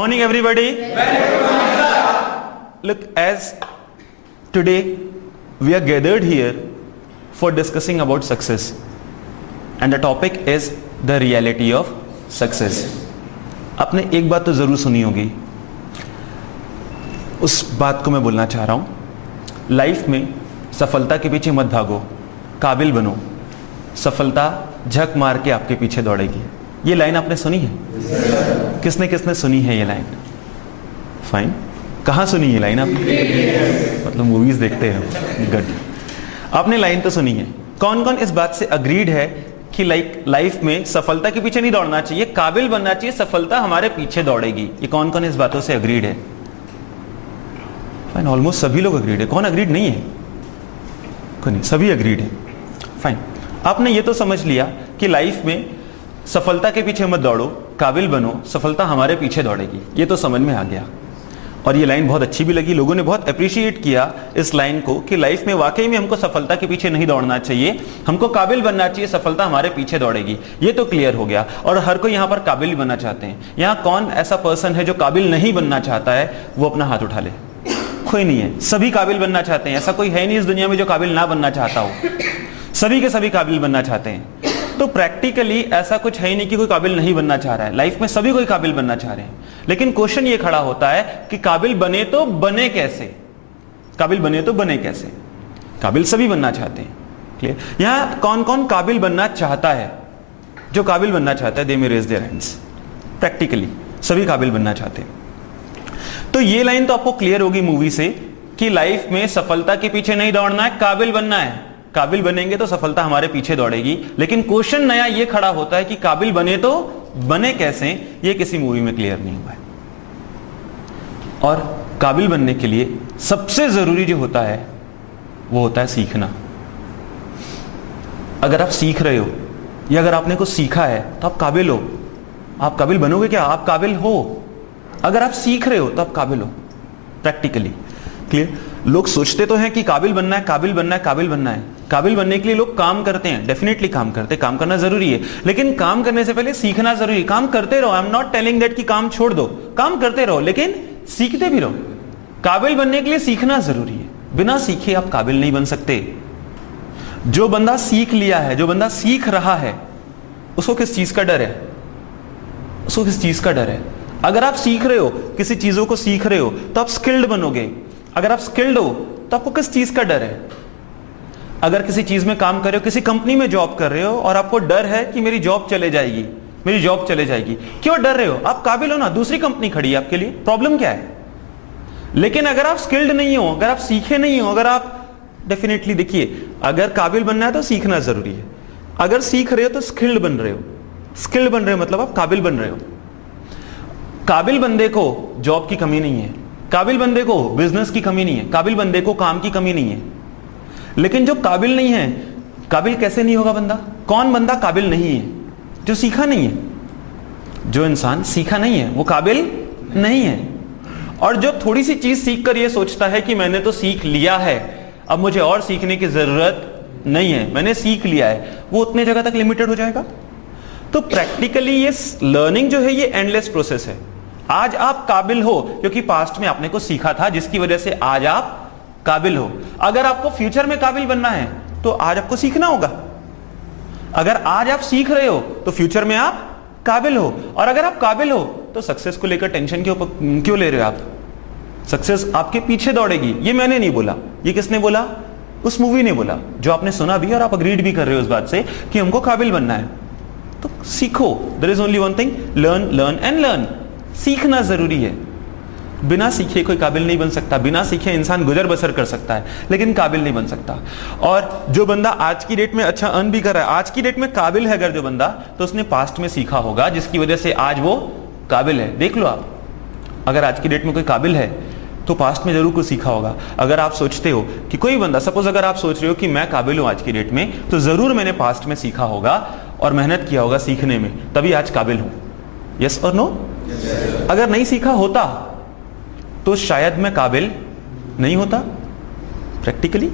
morning, everybody. Look, as today we are gathered here for discussing about success, and the topic is the reality of success. आपने एक बात तो जरूर सुनी होगी, उस बात को मैं बोलना चाह रहा हूं। लाइफ में सफलता के पीछे मत भागो, काबिल बनो, सफलता झक मार के आपके पीछे दौड़ेगी। ये लाइन आपने सुनी है? किसने किसने सुनी है ये लाइन? फाइन। कहाँ सुनी ये लाइन आपने? मतलब मूवीज देखते हैं। गुड। आपने लाइन तो सुनी है। कौन कौन इस बात से अग्रीड है कि लाइफ में सफलता के पीछे नहीं दौड़ना चाहिए, काबिल बनना चाहिए, सफलता हमारे पीछे दौड़ेगी? ये कौन कौन इस बातों से अग्रीड है? फाइन, ऑलमोस्ट सभी लोग अग्रीड है। कौन अग्रीड नहीं है? कोई नहीं, सभी अग्रीड है। फाइन। आपने ये तो समझ लिया कि लाइफ में सफलता के पीछे मत दौड़ो, काबिल बनो, सफलता हमारे पीछे दौड़ेगी। ये तो समझ में आ गया। और ये लाइन बहुत अच्छी भी लगी, लोगों ने बहुत अप्रिशिएट किया इस लाइन को कि लाइफ में वाकई में हमको सफलता के पीछे नहीं दौड़ना चाहिए, हमको काबिल बनना चाहिए, सफलता हमारे पीछे दौड़ेगी। ये तो क्लियर हो गया। और हर कोई यहाँ पर काबिल बनना चाहते हैं। यहाँ कौन ऐसा पर्सन है जो काबिल नहीं बनना चाहता है? वो अपना हाथ उठा ले। कोई नहीं है, सभी काबिल बनना चाहते हैं। ऐसा कोई है नहीं इस दुनिया में जो काबिल ना बनना चाहता हो। सभी के सभी काबिल बनना चाहते हैं। तो प्रैक्टिकली ऐसा कुछ है ही नहीं कि कोई काबिल नहीं बनना चाह रहा है। लाइफ में सभी कोई काबिल बनना चाह रहे हैं, लेकिन क्वेश्चन ये खड़ा होता है कि काबिल बने तो बने कैसे? काबिल बने तो बने कैसे? काबिल सभी बनना चाहते हैं। क्लियर? यहां कौन कौन काबिल बनना चाहता है? जो काबिल बनना चाहता है दे मे रेज देयर हैंड्स। प्रैक्टिकली सभी काबिल बनना चाहते हैं। तो ये लाइन तो आपको क्लियर होगी मूवी से कि लाइफ में सफलता के पीछे नहीं दौड़ना है, काबिल बनना है। काबिल बनेंगे तो सफलता हमारे पीछे दौड़ेगी। लेकिन क्वेश्चन नया ये खड़ा होता है कि काबिल बने तो बने कैसे? ये किसी मूवी में क्लियर नहीं हुआ है। और काबिल बनने के लिए सबसे जरूरी जो होता है वो होता है सीखना। अगर आप सीख रहे हो या अगर आपने कुछ सीखा है तो आप काबिल हो। आप काबिल बनोगे क्या? आप काबिल हो। अगर आप सीख रहे हो तो आप काबिल हो। Practically clear? लोग सोचते तो हैं कि काबिल बनना है, काबिल बनना है, काबिल बनना है। काबिल बनने के लिए लोग काम करते हैं, डेफिनेटली काम करते हैं, काम करना जरूरी है, लेकिन काम करने से पहले सीखना जरूरी है। काम करते रहो, आई एम नॉट टेलिंग दैट कि काम छोड़ दो, काम करते रहो, लेकिन सीखते भी रहो। काबिल बनने के लिए सीखना जरूरी है। बिना सीखे आप काबिल नहीं बन सकते। जो बंदा सीख लिया है, जो बंदा सीख रहा है, उसको किस चीज का डर है? उसको किस चीज का डर है? अगर आप सीख रहे हो, किसी चीजों को सीख रहे हो, तो आप स्किल्ड बनोगे। अगर आप स्किल्ड हो तो आपको किस चीज का डर है? अगर किसी चीज में काम कर रहे हो, किसी कंपनी में जॉब कर रहे हो और आपको डर है कि मेरी जॉब चले जाएगी, मेरी जॉब चले जाएगी, क्यों डर रहे हो? आप काबिल हो ना, दूसरी कंपनी खड़ी है आपके लिए, प्रॉब्लम क्या है? लेकिन अगर आप स्किल्ड नहीं हो, अगर आप सीखे नहीं हो, अगर आप डेफिनेटली देखिए, अगर काबिल बनना है तो सीखना जरूरी है। अगर सीख रहे हो तो स्किल्ड बन रहे हो। स्किल्ड बन रहे हो मतलब आप काबिल बन रहे हो। काबिल बंदे को जॉब की कमी नहीं है, काबिल बंदे को बिजनेस की कमी नहीं है, काबिल बंदे को काम की कमी नहीं है। लेकिन जो काबिल नहीं है, काबिल कैसे नहीं होगा बंदा? कौन बंदा काबिल नहीं है? जो सीखा नहीं है। जो इंसान सीखा नहीं है वो काबिल नहीं है। और जो थोड़ी सी चीज सीख कर ये सोचता है कि मैंने तो सीख लिया है, अब मुझे और सीखने की जरूरत नहीं है, मैंने सीख लिया है, वो उतने जगह तक लिमिटेड हो जाएगा। तो प्रैक्टिकली ये लर्निंग जो है ये एंडलेस प्रोसेस है। आज आप काबिल हो क्योंकि पास्ट में आपने कुछ सीखा था जिसकी वजह से आज आप काबिल हो। अगर आपको फ्यूचर में काबिल बनना है तो आज आपको सीखना होगा। अगर आज आप सीख रहे हो तो फ्यूचर में आप काबिल हो। और अगर आप काबिल हो तो सक्सेस को लेकर टेंशन क्यों ले रहे हो आप? सक्सेस आपके पीछे दौड़ेगी। ये मैंने नहीं बोला, ये किसने बोला? उस मूवी ने बोला, जो आपने सुना भी और आप अग्रीड भी कर रहे हो इस बात से कि हमको काबिल बनना है। तो सीखो। There is only one thing, learn, learn and learn. सीखना जरूरी है। बिना सीखे कोई काबिल नहीं बन सकता। बिना सीखे इंसान गुजर बसर कर सकता है, लेकिन काबिल नहीं बन सकता। और जो बंदा आज की डेट में अच्छा अर्न भी कर रहा है, आज की डेट में काबिल है अगर जो बंदा, तो उसने पास्ट में सीखा होगा जिसकी वजह से आज वो काबिल है। देख लो आप, अगर आज की डेट में कोई काबिल है तो पास्ट में जरूर कुछ सीखा होगा। अगर आप सोचते हो कि कोई बंदा, सपोज अगर आप सोच रहे हो कि मैं काबिल हूं आज की डेट में, तो जरूर मैंने पास्ट में सीखा होगा और मेहनत किया होगा सीखने में, तभी आज काबिल हूं। यस और नो? अगर नहीं सीखा होता तो शायद मैं काबिल नहीं होता प्रैक्टिकली।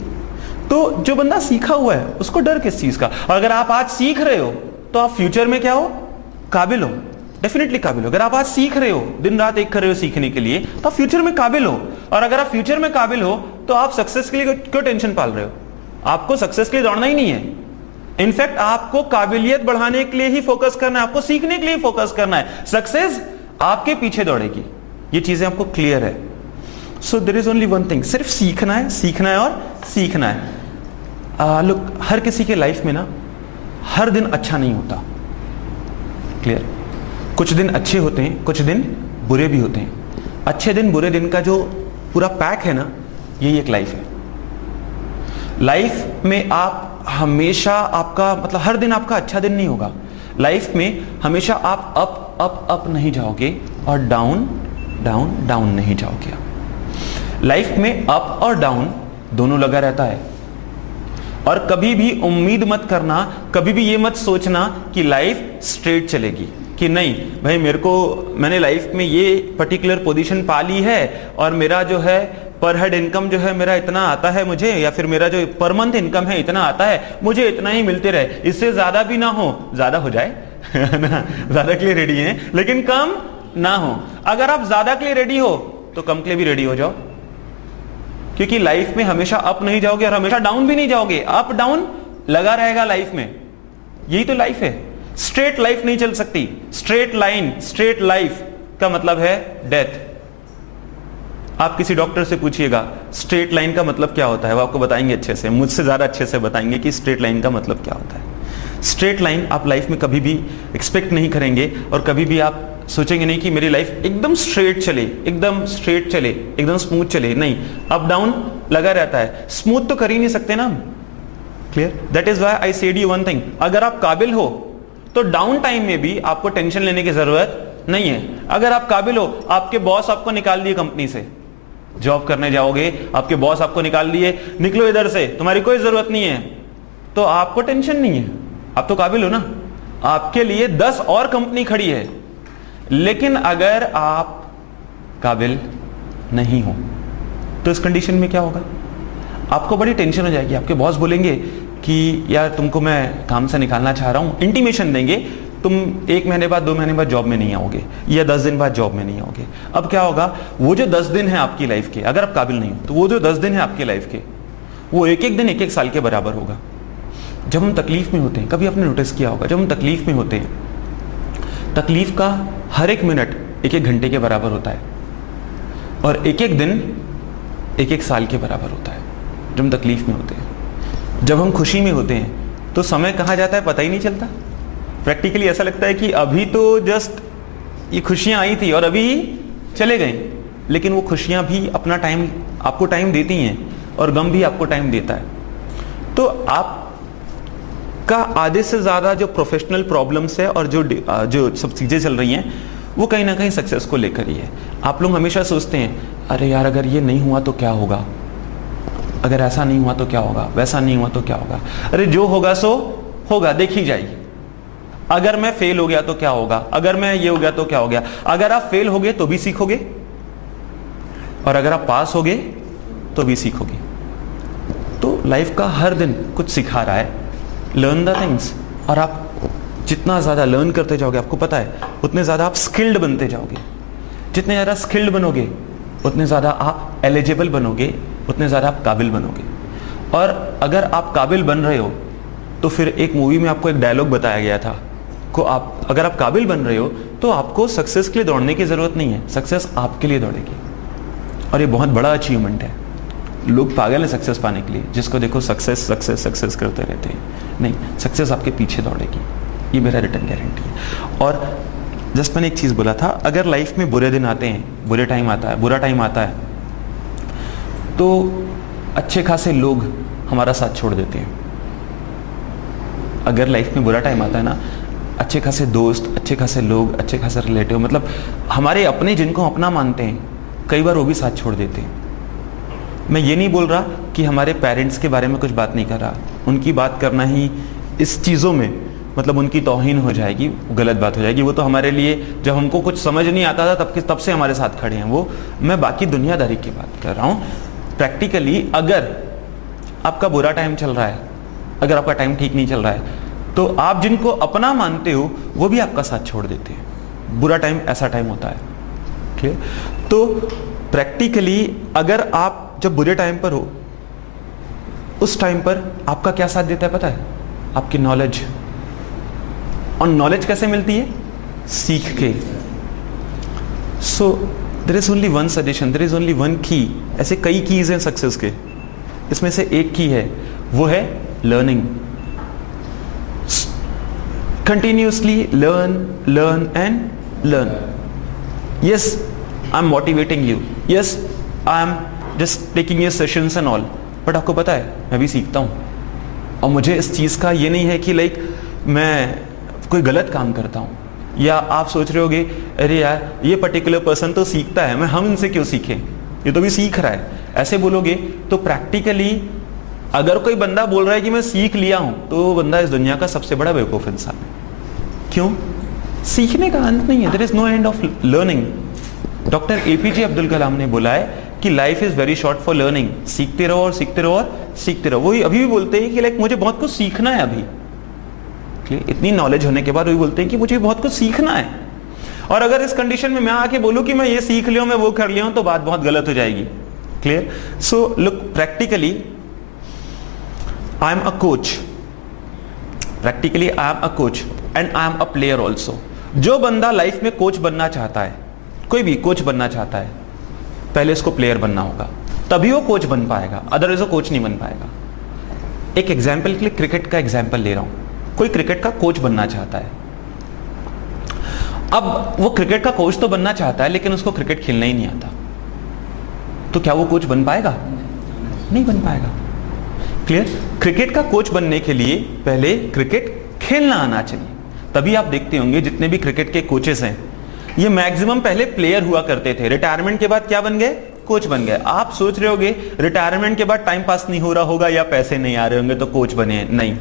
तो जो बंदा सीखा हुआ है उसको डर किस चीज का? और अगर आप आज सीख रहे हो तो आप फ्यूचर में क्या हो? काबिल हो। डेफिनेटली काबिल हो। अगर आप आज सीख रहे हो, दिन रात एक कर रहे हो सीखने के लिए, तो आप फ्यूचर में काबिल हो। और अगर आप फ्यूचर में काबिल हो तो आप सक्सेस के लिए क्यों टेंशन पाल रहे हो? आपको सक्सेस के लिए दौड़ना ही नहीं है। इनफैक्ट आपको काबिलियत बढ़ाने के लिए ही फोकस करना है, आपको सीखने के लिए फोकस करना है। सक्सेस आपके पीछे दौड़ेगी। ये चीजें आपको क्लियर है? So there is only one thing, सिर्फ सीखना है, सीखना है और सीखना है। लुक, हर किसी के लाइफ में ना हर दिन अच्छा नहीं होता। क्लियर? कुछ दिन अच्छे होते हैं, कुछ दिन बुरे भी होते हैं। अच्छे दिन बुरे दिन का जो पूरा पैक है ना, यही एक लाइफ है। लाइफ में आप हमेशा, आपका मतलब हर दिन आपका अच्छा दिन नहीं होगा। लाइफ में हमेशा आप अप अप अप नहीं जाओगे और डाउन डाउन डाउन नहीं जाओगे। लाइफ में अप और डाउन दोनों लगा रहता है। और कभी भी उम्मीद मत करना, कभी भी ये मत सोचना कि लाइफ स्ट्रेट चलेगी, कि नहीं भाई मैंने लाइफ में ये पर्टिकुलर पोजीशन पा ली है और मेरा जो है पर हेड इनकम जो है मेरा इतना आता है मुझे, या फिर मेरा जो पर मंथ इनकम है इतना आता है, मुझे इतना ही मिलते रहे, इससे ज्यादा भी ना हो, ज्यादा हो जाए ना, ज्यादा के लिए रेडी हैं लेकिन कम ना हो। अगर आप ज्यादा के लिए रेडी हो तो कम के लिए भी रेडी हो जाओ, क्योंकि लाइफ में हमेशा अप नहीं जाओगे और हमेशा डाउन भी नहीं जाओगे। अप डाउन लगा रहेगा लाइफ में, यही तो लाइफ है। स्ट्रेट लाइफ नहीं चल सकती। स्ट्रेट लाइन, स्ट्रेट लाइफ का मतलब है डेथ। आप किसी डॉक्टर से पूछिएगा स्ट्रेट लाइन का मतलब क्या होता है, वो आपको बताएंगे अच्छे से, मुझसे ज्यादा अच्छे से बताएंगे कि स्ट्रेट लाइन का मतलब क्या होता है। स्ट्रेट लाइन आप लाइफ में कभी भी एक्सपेक्ट नहीं करेंगे और कभी भी आप सोचेंगे नहीं कि मेरी लाइफ एकदम स्ट्रेट चले, एकदम स्ट्रेट चले, एकदम स्मूथ चले। नहीं, अप डाउन लगा रहता है। स्मूथ तो कर ही नहीं सकते ना। Clear? That is why I said you one thing, अगर आप काबिल हो तो डाउन टाइम में भी आपको टेंशन लेने की जरूरत नहीं है। अगर आप काबिल हो, आपके बॉस आपको निकाल दिए कंपनी से, जॉब करने जाओगे, आपके बॉस आपको निकाल दिए, निकलो इधर से, तुम्हारी कोई जरूरत नहीं है, तो आपको टेंशन नहीं है। आप तो काबिल हो ना, आपके लिए 10 और कंपनी खड़ी है। लेकिन अगर आप काबिल नहीं हो तो इस कंडीशन में क्या होगा? आपको बड़ी टेंशन हो जाएगी। आपके बॉस बोलेंगे कि यार तुमको मैं काम से निकालना चाह रहा हूं, इंटीमेशन देंगे, तुम 1 महीने बाद 2 महीने बाद जॉब में नहीं आओगे या 10 दिन बाद जॉब में नहीं आओगे। अब क्या होगा? वो जो 10 दिन है आपकी लाइफ के, अगर आप काबिल नहीं हो तो वो जो 10 दिन है आपकी लाइफ के, वो एक एक दिन 1-1 साल के बराबर होगा। जब हम तकलीफ में होते हैं, कभी आपने नोटिस किया होगा, जब हम तकलीफ में होते हैं, तकलीफ का हर एक मिनट 1-1 घंटे के बराबर होता है और 1-1 दिन 1-1 साल के बराबर होता है जब हम तकलीफ में होते हैं। जब हम खुशी में होते हैं तो समय कहाँ जाता है पता ही नहीं चलता। प्रैक्टिकली ऐसा लगता है कि अभी तो जस्ट ये खुशियां आई थी और अभी चले गए, लेकिन वो खुशियां भी अपना टाइम आपको टाइम देती हैं और गम भी आपको टाइम देता है। तो आप का आधे से ज्यादा जो प्रोफेशनल प्रॉब्लम्स है और जो सब चीजें चल रही हैं वो कहीं ना कहीं सक्सेस को लेकर ही है। आप लोग हमेशा सोचते हैं अरे यार अगर ये नहीं हुआ तो क्या होगा, अगर ऐसा नहीं हुआ तो क्या होगा, वैसा नहीं हुआ तो क्या होगा। अरे जो होगा सो होगा, देखी जाएगी। अगर मैं फेल हो गया तो क्या होगा, अगर मैं ये हो गया तो क्या हो गया। अगर आप फेल हो गए तो भी सीखोगे और अगर आप पास हो गए तो भी सीखोगे। तो लाइफ का हर दिन कुछ सिखा रहा है। लर्न द थिंग्स, और आप जितना ज्यादा लर्न करते जाओगे, आपको पता है उतने ज्यादा आप स्किल्ड बनते जाओगे। जितने ज्यादा स्किल्ड बनोगे उतने ज्यादा आप एलिजिबल बनोगे, उतने ज्यादा आप काबिल बनोगे। और अगर आप काबिल बन रहे हो तो फिर एक मूवी में आपको एक डायलॉग बताया गया था को अगर आप काबिल बन रहे हो तो आपको सक्सेस के लिए दौड़ने की जरूरत नहीं है, सक्सेस आपके लिए दौड़ेगी। और ये बहुत बड़ा अचीवमेंट है। लोग पागल है सक्सेस पाने के लिए, जिसको देखो सक्सेस सक्सेस सक्सेस करते रहते हैं। नहीं, सक्सेस आपके पीछे दौड़ेगी, ये मेरा रिटर्न गारंटी है। और जस्ट मैंने एक चीज बोला था, अगर लाइफ में बुरे दिन आते हैं, बुरा टाइम आता है तो अच्छे खासे लोग हमारा साथ छोड़ देते हैं। अगर लाइफ में बुरा टाइम आता है ना, अच्छे खासे दोस्त, अच्छे खासे लोग, अच्छे खासे रिलेटिव, मतलब हमारे अपने जिनको अपना मानते हैं, कई बार वो भी साथ छोड़ देते हैं। मैं ये नहीं बोल रहा कि हमारे पेरेंट्स के बारे में कुछ बात नहीं कर रहा, उनकी बात करना ही इस चीज़ों में मतलब उनकी तौहीन हो जाएगी, गलत बात हो जाएगी। वो तो हमारे लिए जब हमको कुछ समझ नहीं आता था तब से हमारे साथ खड़े हैं वो। मैं बाकी दुनियादारी की बात कर रहा हूँ। प्रैक्टिकली अगर आपका बुरा टाइम चल रहा है, अगर आपका टाइम ठीक नहीं चल रहा है, तो आप जिनको अपना मानते हो वो भी आपका साथ छोड़ देते हैं। बुरा टाइम ऐसा टाइम होता है। क्लियर? तो प्रैक्टिकली अगर आप जब बुरे टाइम पर हो, उस टाइम पर आपका क्या साथ देता है पता है? आपकी नॉलेज। और नॉलेज कैसे मिलती है? सीख के। So there is only one suggestion, there is only one key. ऐसे कई कीज हैं सक्सेस के, इसमें से एक की है, वो है learning. Continuously learn and learn. Yes, I am motivating you, yes I am just taking your sessions and all, but आपको पता है मैं भी सीखता हूं। और मुझे इस चीज का ये नहीं है कि लाइक मैं कोई गलत काम करता हूं, या आप सोच रहे होगे अरे यार ये पर्टिकुलर पर्सन तो सीखता है, मैं हम इनसे क्यों सीखें, ये तो भी सीख रहा है, ऐसे बोलोगे तो प्रैक्टिकली अगर कोई बंदा बोल रहा है कि मैं सीख लिया हूं, तो वो बंदा इस दुनिया का सबसे बड़ा बेवकूफ इंसान है। क्यों? सीखने का अंत नहीं है, there is no end of learning. Doctor APJ Abdul Kalam ने बोला है कि life is very short for learning. सीखते रहो और सीखते रहो और सीखते रहो। वही अभी भी बोलते हैं कि लाइक मुझे बहुत कुछ सीखना है अभी। इतनी नॉलेज होने के बाद वही बोलते हैं कि मुझे बहुत कुछ सीखना है। और अगर इस कंडीशन में मैं आके बोलूं कि मैं ये सीख लिया हूं, मैं वो कर लिया हूं, तो बात बहुत गलत हो जाएगी। Clear? So look, practically I am a coach, practically I am a coach and I am a player also. जो बंदा लाइफ में कोच बनना चाहता है, कोई भी कोच बनना चाहता है, पहले इसको प्लेयर बनना होगा, तभी वो कोच बन पाएगा, अदरवाइज वो कोच नहीं बन पाएगा। एक एग्जाम्पल के लिए क्रिकेट का एग्जाम्पल ले रहा हूं। कोई क्रिकेट का कोच बनना चाहता है, अब वो क्रिकेट का कोच तो बनना चाहता है, लेकिन उसको क्रिकेट खेलना ही नहीं आता, तो क्या वो कोच बन पाएगा? नहीं बन पाएगा। क्लियर? क्रिकेट का कोच बनने के लिए पहले क्रिकेट खेलना आना चाहिए। तभी आप देखते होंगे जितने भी क्रिकेट के कोचेस हैं, ये मैक्सिमम पहले प्लेयर हुआ करते थे, रिटायरमेंट के बाद क्या बन गए? कोच बन गए। आप सोच रहे होगे रिटायरमेंट के बाद टाइम पास नहीं हो रहा होगा या पैसे नहीं आ रहे होंगे तो कोच बने हैं, नहीं,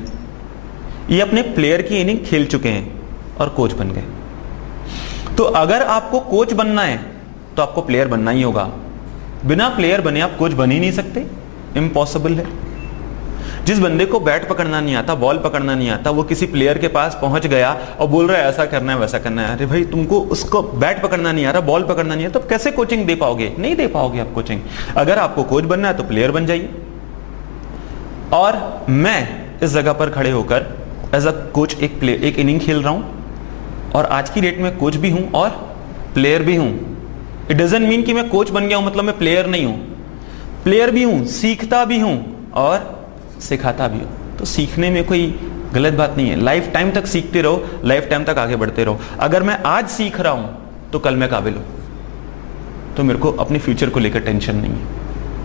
ये अपने प्लेयर की इनिंग खेल चुके हैं और कोच बन गए। तो अगर आपको कोच बनना है तो आपको प्लेयर बनना ही होगा। बिना प्लेयर बने आप कोच बन ही नहीं सकते, इम्पॉसिबल है। जिस बंदे को बैट पकड़ना नहीं आता, बॉल पकड़ना नहीं आता, वो किसी प्लेयर के पास पहुंच गया और बोल रहा है ऐसा करना है वैसा करना है, अरे भाई तुमको उसको बैट पकड़ना नहीं आ रहा, बॉल पकड़ना नहीं आता, तो कैसे कोचिंग दे पाओगे? नहीं दे पाओगे आप कोचिंग। अगर आपको कोच बनना है तो प्लेयर बन जाइए। और मैं इस जगह पर खड़े होकर एज अ कोच एक इनिंग खेल रहा हूं, और आज की डेट में कोच भी हूं और प्लेयर भी हूं। इट डजंट मीन कि मैं कोच बन गया हूं मतलब मैं प्लेयर नहीं हूं, प्लेयर भी हूं, सीखता भी हूं और सिखाता भी हूं। तो सीखने में कोई गलत बात नहीं है। लाइफ टाइम तक सीखते रहो, लाइफ टाइम तक आगे बढ़ते रहो। अगर मैं आज सीख रहा हूं तो कल मैं काबिल हूं, तो मेरे को अपने फ्यूचर को लेकर टेंशन नहीं है,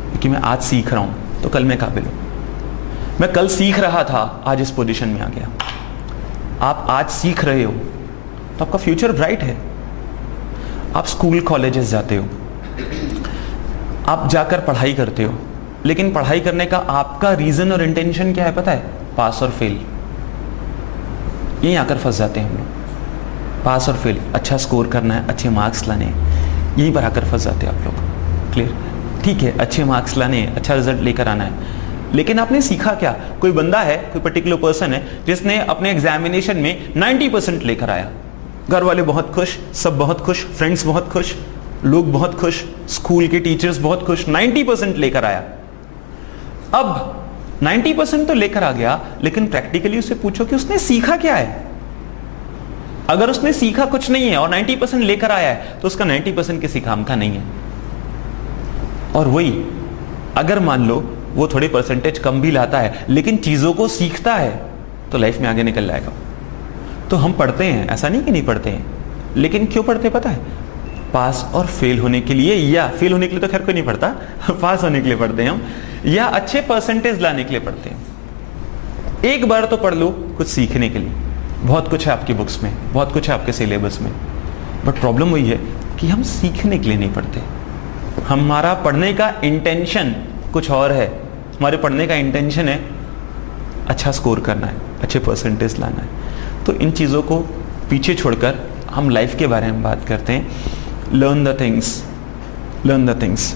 क्योंकि मैं आज सीख रहा हूं तो कल मैं काबिल हूं। मैं कल सीख रहा था, आज इस पोजीशन में आ गया। आप आज सीख रहे हो तो आपका फ्यूचर ब्राइट है। आप स्कूल कॉलेजेस जाते हो, आप जाकर पढ़ाई करते हो, लेकिन पढ़ाई करने का आपका रीजन और इंटेंशन क्या है पता है? पास और फेल। यहीं आकर फंस जाते हैं हम लोग। पास और फेल, अच्छा स्कोर करना है, अच्छे मार्क्स लाने हैं, यहीं पर आकर फंस जाते हैं आप लोग। क्लियर? ठीक है, अच्छे मार्क्स लाने हैं, अच्छा रिजल्ट लेकर आना है, लेकिन आपने सीखा क्या? कोई बंदा है, कोई पर्टिकुलर पर्सन है जिसने अपने एग्जामिनेशन में 90% लेकर आया, घर वाले बहुत खुश, सब बहुत खुश, फ्रेंड्स बहुत खुश, लोग बहुत खुश, स्कूल के टीचर्स बहुत खुश, 90% लेकर आया। अब 90% तो लेकर आ गया, लेकिन प्रैक्टिकली उससे पूछो कि उसने सीखा क्या है। अगर उसने सीखा कुछ नहीं है और 90% लेकर आया है, तो उसका 90% किसी काम का नहीं है। और वही अगर मान लो वो थोड़े परसेंटेज कम भी लाता है, लेकिन चीजों को सीखता है, तो लाइफ में आगे निकल जाएगा। तो हम पढ़ते हैं, ऐसा नहीं कि नहीं पढ़ते हैं, लेकिन क्यों पढ़ते पता है? पास और फेल होने के लिए, या फेल होने के लिए तो खैर कोई नहीं पढ़ता, पास होने के लिए पढ़ते हैं हम, या अच्छे परसेंटेज लाने के लिए पढ़ते हैं। एक बार तो पढ़ लो कुछ सीखने के लिए, बहुत कुछ है आपकी बुक्स में, बहुत कुछ है आपके सिलेबस में, बट प्रॉब्लम वही है कि हम सीखने के लिए नहीं पढ़ते। हमारा पढ़ने का इंटेंशन कुछ और है। हमारे पढ़ने का इंटेंशन है अच्छा स्कोर करना है, अच्छे परसेंटेज लाना है। तो इन चीज़ों को पीछे छोड़कर हम लाइफ के बारे में बात करते हैं। Learn the things, learn the things.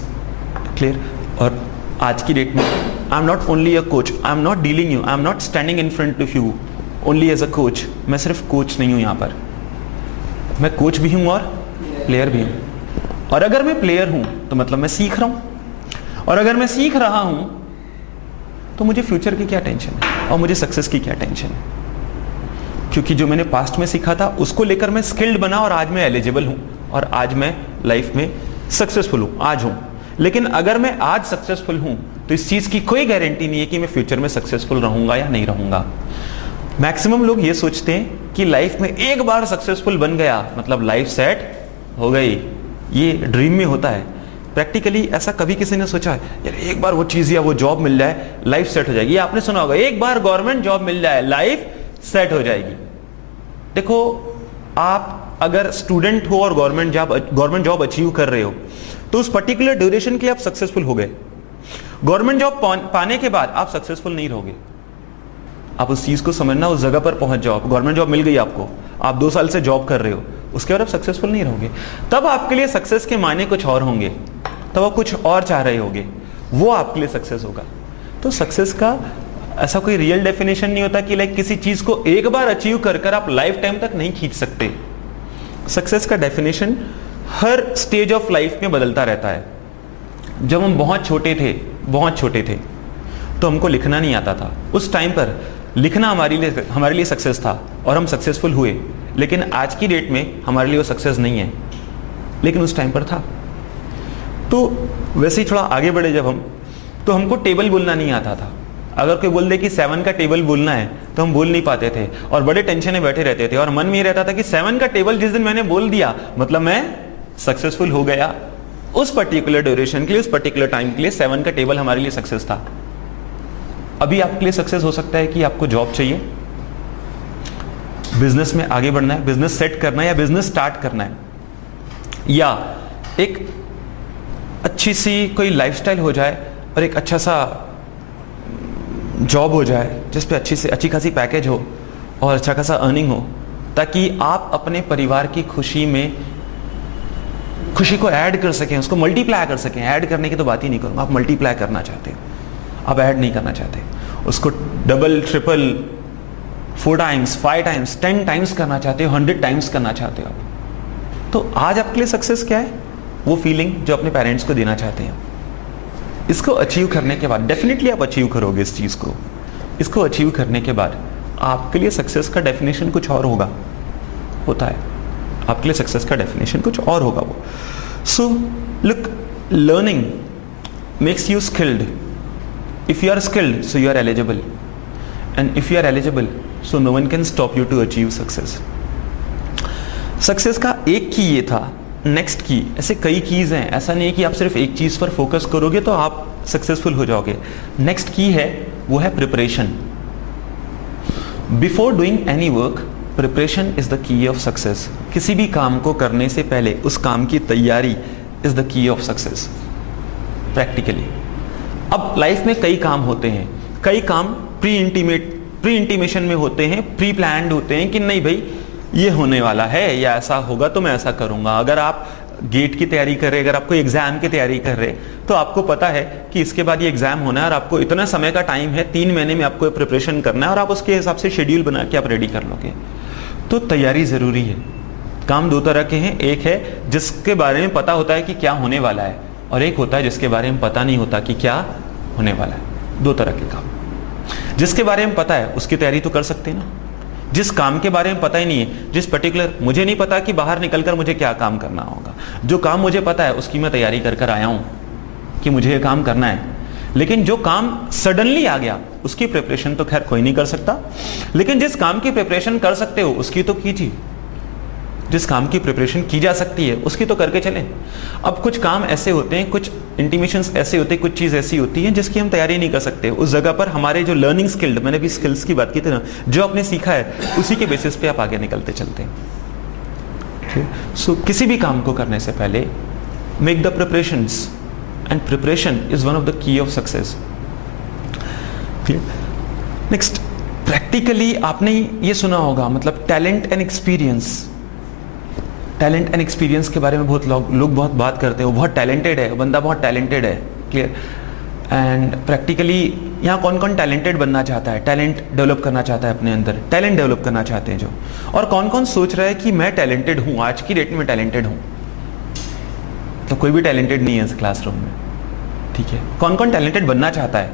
Clear? और आज की डेट में I am not only a coach, I am not dealing you, I am not standing in front of you only as a coach. मैं सिर्फ coach नहीं हूं यहाँ पर, मैं कोच भी हूं और प्लेयर भी हूं। और अगर मैं प्लेयर हूं तो मतलब मैं सीख रहा हूं, और अगर मैं सीख रहा हूं तो मुझे फ्यूचर की क्या टेंशन है और मुझे सक्सेस की क्या टेंशन है, क्योंकि जो मैंने पास्ट में सीखा था उसको लेकर मैं स्किल्ड बना और आज मैं एलिजिबल हूं और आज मैं लाइफ में सक्सेसफुल हूं, आज हूं। लेकिन अगर मैं आज सक्सेसफुल हूं तो इस चीज की कोई गारंटी नहीं है कि मैं फ्यूचर में सक्सेसफुल रहूंगा या नहीं रहूंगा। मैक्सिमम लोग ये सोचते हैं कि लाइफ में एक बार सक्सेसफुल बन गया मतलब लाइफ सेट हो गई, ये ड्रीम में होता है। प्रैक्टिकली ऐसा कभी किसी ने सोचा है यार एक बार वो चीज या वो जॉब मिल जाए लाइफ सेट हो जाएगी? ये आपने सुना होगा, एक बार गवर्नमेंट जॉब मिल जाए लाइफ सेट हो जाएगी। देखो, आप अगर स्टूडेंट हो और गवर्नमेंट जॉब अचीव कर रहे हो तो उस पर्टिकुलर ड्यूरेशन के आप सक्सेसफुल हो गए। गवर्नमेंट जॉब पाने के बाद आप सक्सेसफुल नहीं रहोगे। आप उस चीज को समझना, उस जगह पर पहुंच जाओ। गवर्नमेंट जॉब मिल गई आपको, आप 2 साल से जॉब कर रहे हो, उसके बाद आप सक्सेसफुल नहीं रहोगे। तब आपके लिए सक्सेस के मायने कुछ और होंगे, तब आप कुछ और चाह रहे होगे, वो आपके लिए सक्सेस होगा। तो सक्सेस का ऐसा कोई रियल डेफिनेशन नहीं होता कि लाइक किसी चीज को एक बार अचीव कर आप लाइफ टाइम तक नहीं खींच सकते। सक्सेस का definition her stage of life में बदलता रहता है। जब हम बहुत छोटे थे तो हमको लिखना नहीं आता था। उस टाइम पर लिखना हमारे लिए सक्सेस था और हम सक्सेसफुल हुए। लेकिन आज की डेट में हमारे लिए वो सक्सेस नहीं है, लेकिन उस टाइम पर था। तो वैसे ही थोड़ा आगे बढ़े जब हम, तो हमको टेबल बोलना नहीं आता था। अगर कोई बोल दे कि 7 का टेबल बोलना है तो हम बोल नहीं पाते थे और बड़े टेंशन में बैठे रहते थे और मन में ये रहता था कि 7 का टेबल जिस दिन मैंने बोल दिया मतलब मैं सक्सेसफुल हो गया। उस पर्टिकुलर ड्यूरेशन के लिए, उस पर्टिकुलर टाइम के लिए 7 का टेबल हमारे लिए सक्सेस था। अभी आपके लिए सक्सेस हो सकता है कि आपको जॉब चाहिए, बिजनेस में आगे बढ़ना है, बिजनेस सेट करना है या बिजनेस स्टार्ट करना है, या एक अच्छी सी कोई लाइफस्टाइल हो जाए और एक अच्छा सा जॉब हो जाए जिस पे अच्छी खासी पैकेज हो और अच्छा खासा अर्निंग हो, ताकि आप अपने परिवार की खुशी को ऐड कर सकें, उसको मल्टीप्लाई कर सकें। ऐड करने की तो बात ही नहीं करूंगा, आप मल्टीप्लाई करना चाहते हो, आप ऐड नहीं करना चाहते, उसको double, triple, 4 times, 5 times, 10 times करना चाहते हो, 100 टाइम्स करना चाहते हो आप। तो आज आपके लिए सक्सेस क्या है? वो फीलिंग जो अपने पेरेंट्स को देना चाहते हैं। इसको अचीव करने के बाद डेफिनेटली आप अचीव करोगे इस चीज को। इसको अचीव करने के बाद आपके लिए सक्सेस का डेफिनेशन कुछ और होता है। आपके लिए सक्सेस का डेफिनेशन कुछ और होगा वो। So look, learning makes you skilled. If you are skilled so you are eligible, and if you are eligible so no one can stop you to achieve success. Success का एक की ये था। नेक्स्ट की, ऐसे कई कीज हैं, ऐसा नहीं है कि आप सिर्फ एक चीज पर फोकस करोगे तो आप सक्सेसफुल हो जाओगे। नेक्स्ट की है, वो है preparation. Before doing any work, preparation is the key of success. किसी भी काम को करने से पहले उस काम की तैयारी is the key of success practically. अब लाइफ में कई काम होते हैं, कई काम प्री इंटीमेशन में होते हैं, प्री प्लान्ड होते हैं कि नहीं भाई ये होने वाला है या ऐसा होगा तो मैं ऐसा करूंगा। अगर आप गेट की तैयारी कर रहे, अगर आप कोई एग्जाम की तैयारी कर रहे, तो आपको पता है कि इसके बाद ये एग्जाम होना है और आपको इतना समय का टाइम है, 3 महीने में आपको प्रिपरेशन करना है और आप उसके हिसाब से शेड्यूल बना के आप रेडी कर लोगे। तो तैयारी जरूरी है। काम 2 तरह के हैं, एक है जिसके बारे में पता होता है कि क्या होने वाला है, और एक होता है जिसके बारे में पता नहीं होता कि क्या होने वाला है। 2 तरह के काम। जिसके बारे में पता है उसकी तैयारी तो कर सकते हैं ना। जिस काम के बारे में पता ही नहीं है, जिस पर्टिकुलर, मुझे नहीं पता कि बाहर निकलकर मुझे क्या काम करना होगा, जो काम मुझे पता है उसकी मैं तैयारी कर आया हूं कि मुझे ये काम करना है। लेकिन जो काम सडनली आ गया उसकी प्रिपरेशन तो खैर कोई नहीं कर सकता, लेकिन जिस काम की प्रिपरेशन कर सकते हो उसकी तो कीजिए। जिस काम की प्रिपरेशन की जा सकती है उसकी तो करके चलें। अब कुछ काम ऐसे होते हैं, कुछ इंटीमेशंस ऐसे होते हैं, कुछ चीज ऐसी होती है जिसकी हम तैयारी नहीं कर सकते। उस जगह पर हमारे जो लर्निंग स्किल्ड, मैंने भी स्किल्स की बात की थी ना, जो आपने सीखा है उसी के बेसिस पे आप आगे निकलते चलते हैं। सो किसी भी काम को करने से पहले make the preparations, and preparation is one of the key of success. Next, practically आपने ये सुना होगा, मतलब talent and experience. Talent and experience के बारे में बहुत लोग बहुत बात करते हैं। वो बहुत टैलेंटेड है, बंदा बहुत टैलेंटेड है, क्लियर। एंड प्रैक्टिकली यहाँ कौन कौन टैलेंटेड बनना चाहता है, टैलेंट डेवलप करना चाहता है अपने अंदर, टैलेंट डेवलप करना चाहते हैं जो, और कौन कौन सोच रहा है कि मैं टैलेंटेड हूँ, आज की डेट में टैलेंटेड हूँ। तो कोई भी टैलेंटेड नहीं है इस क्लासरूम में, ठीक है। कौन कौन टैलेंटेड बनना चाहता है?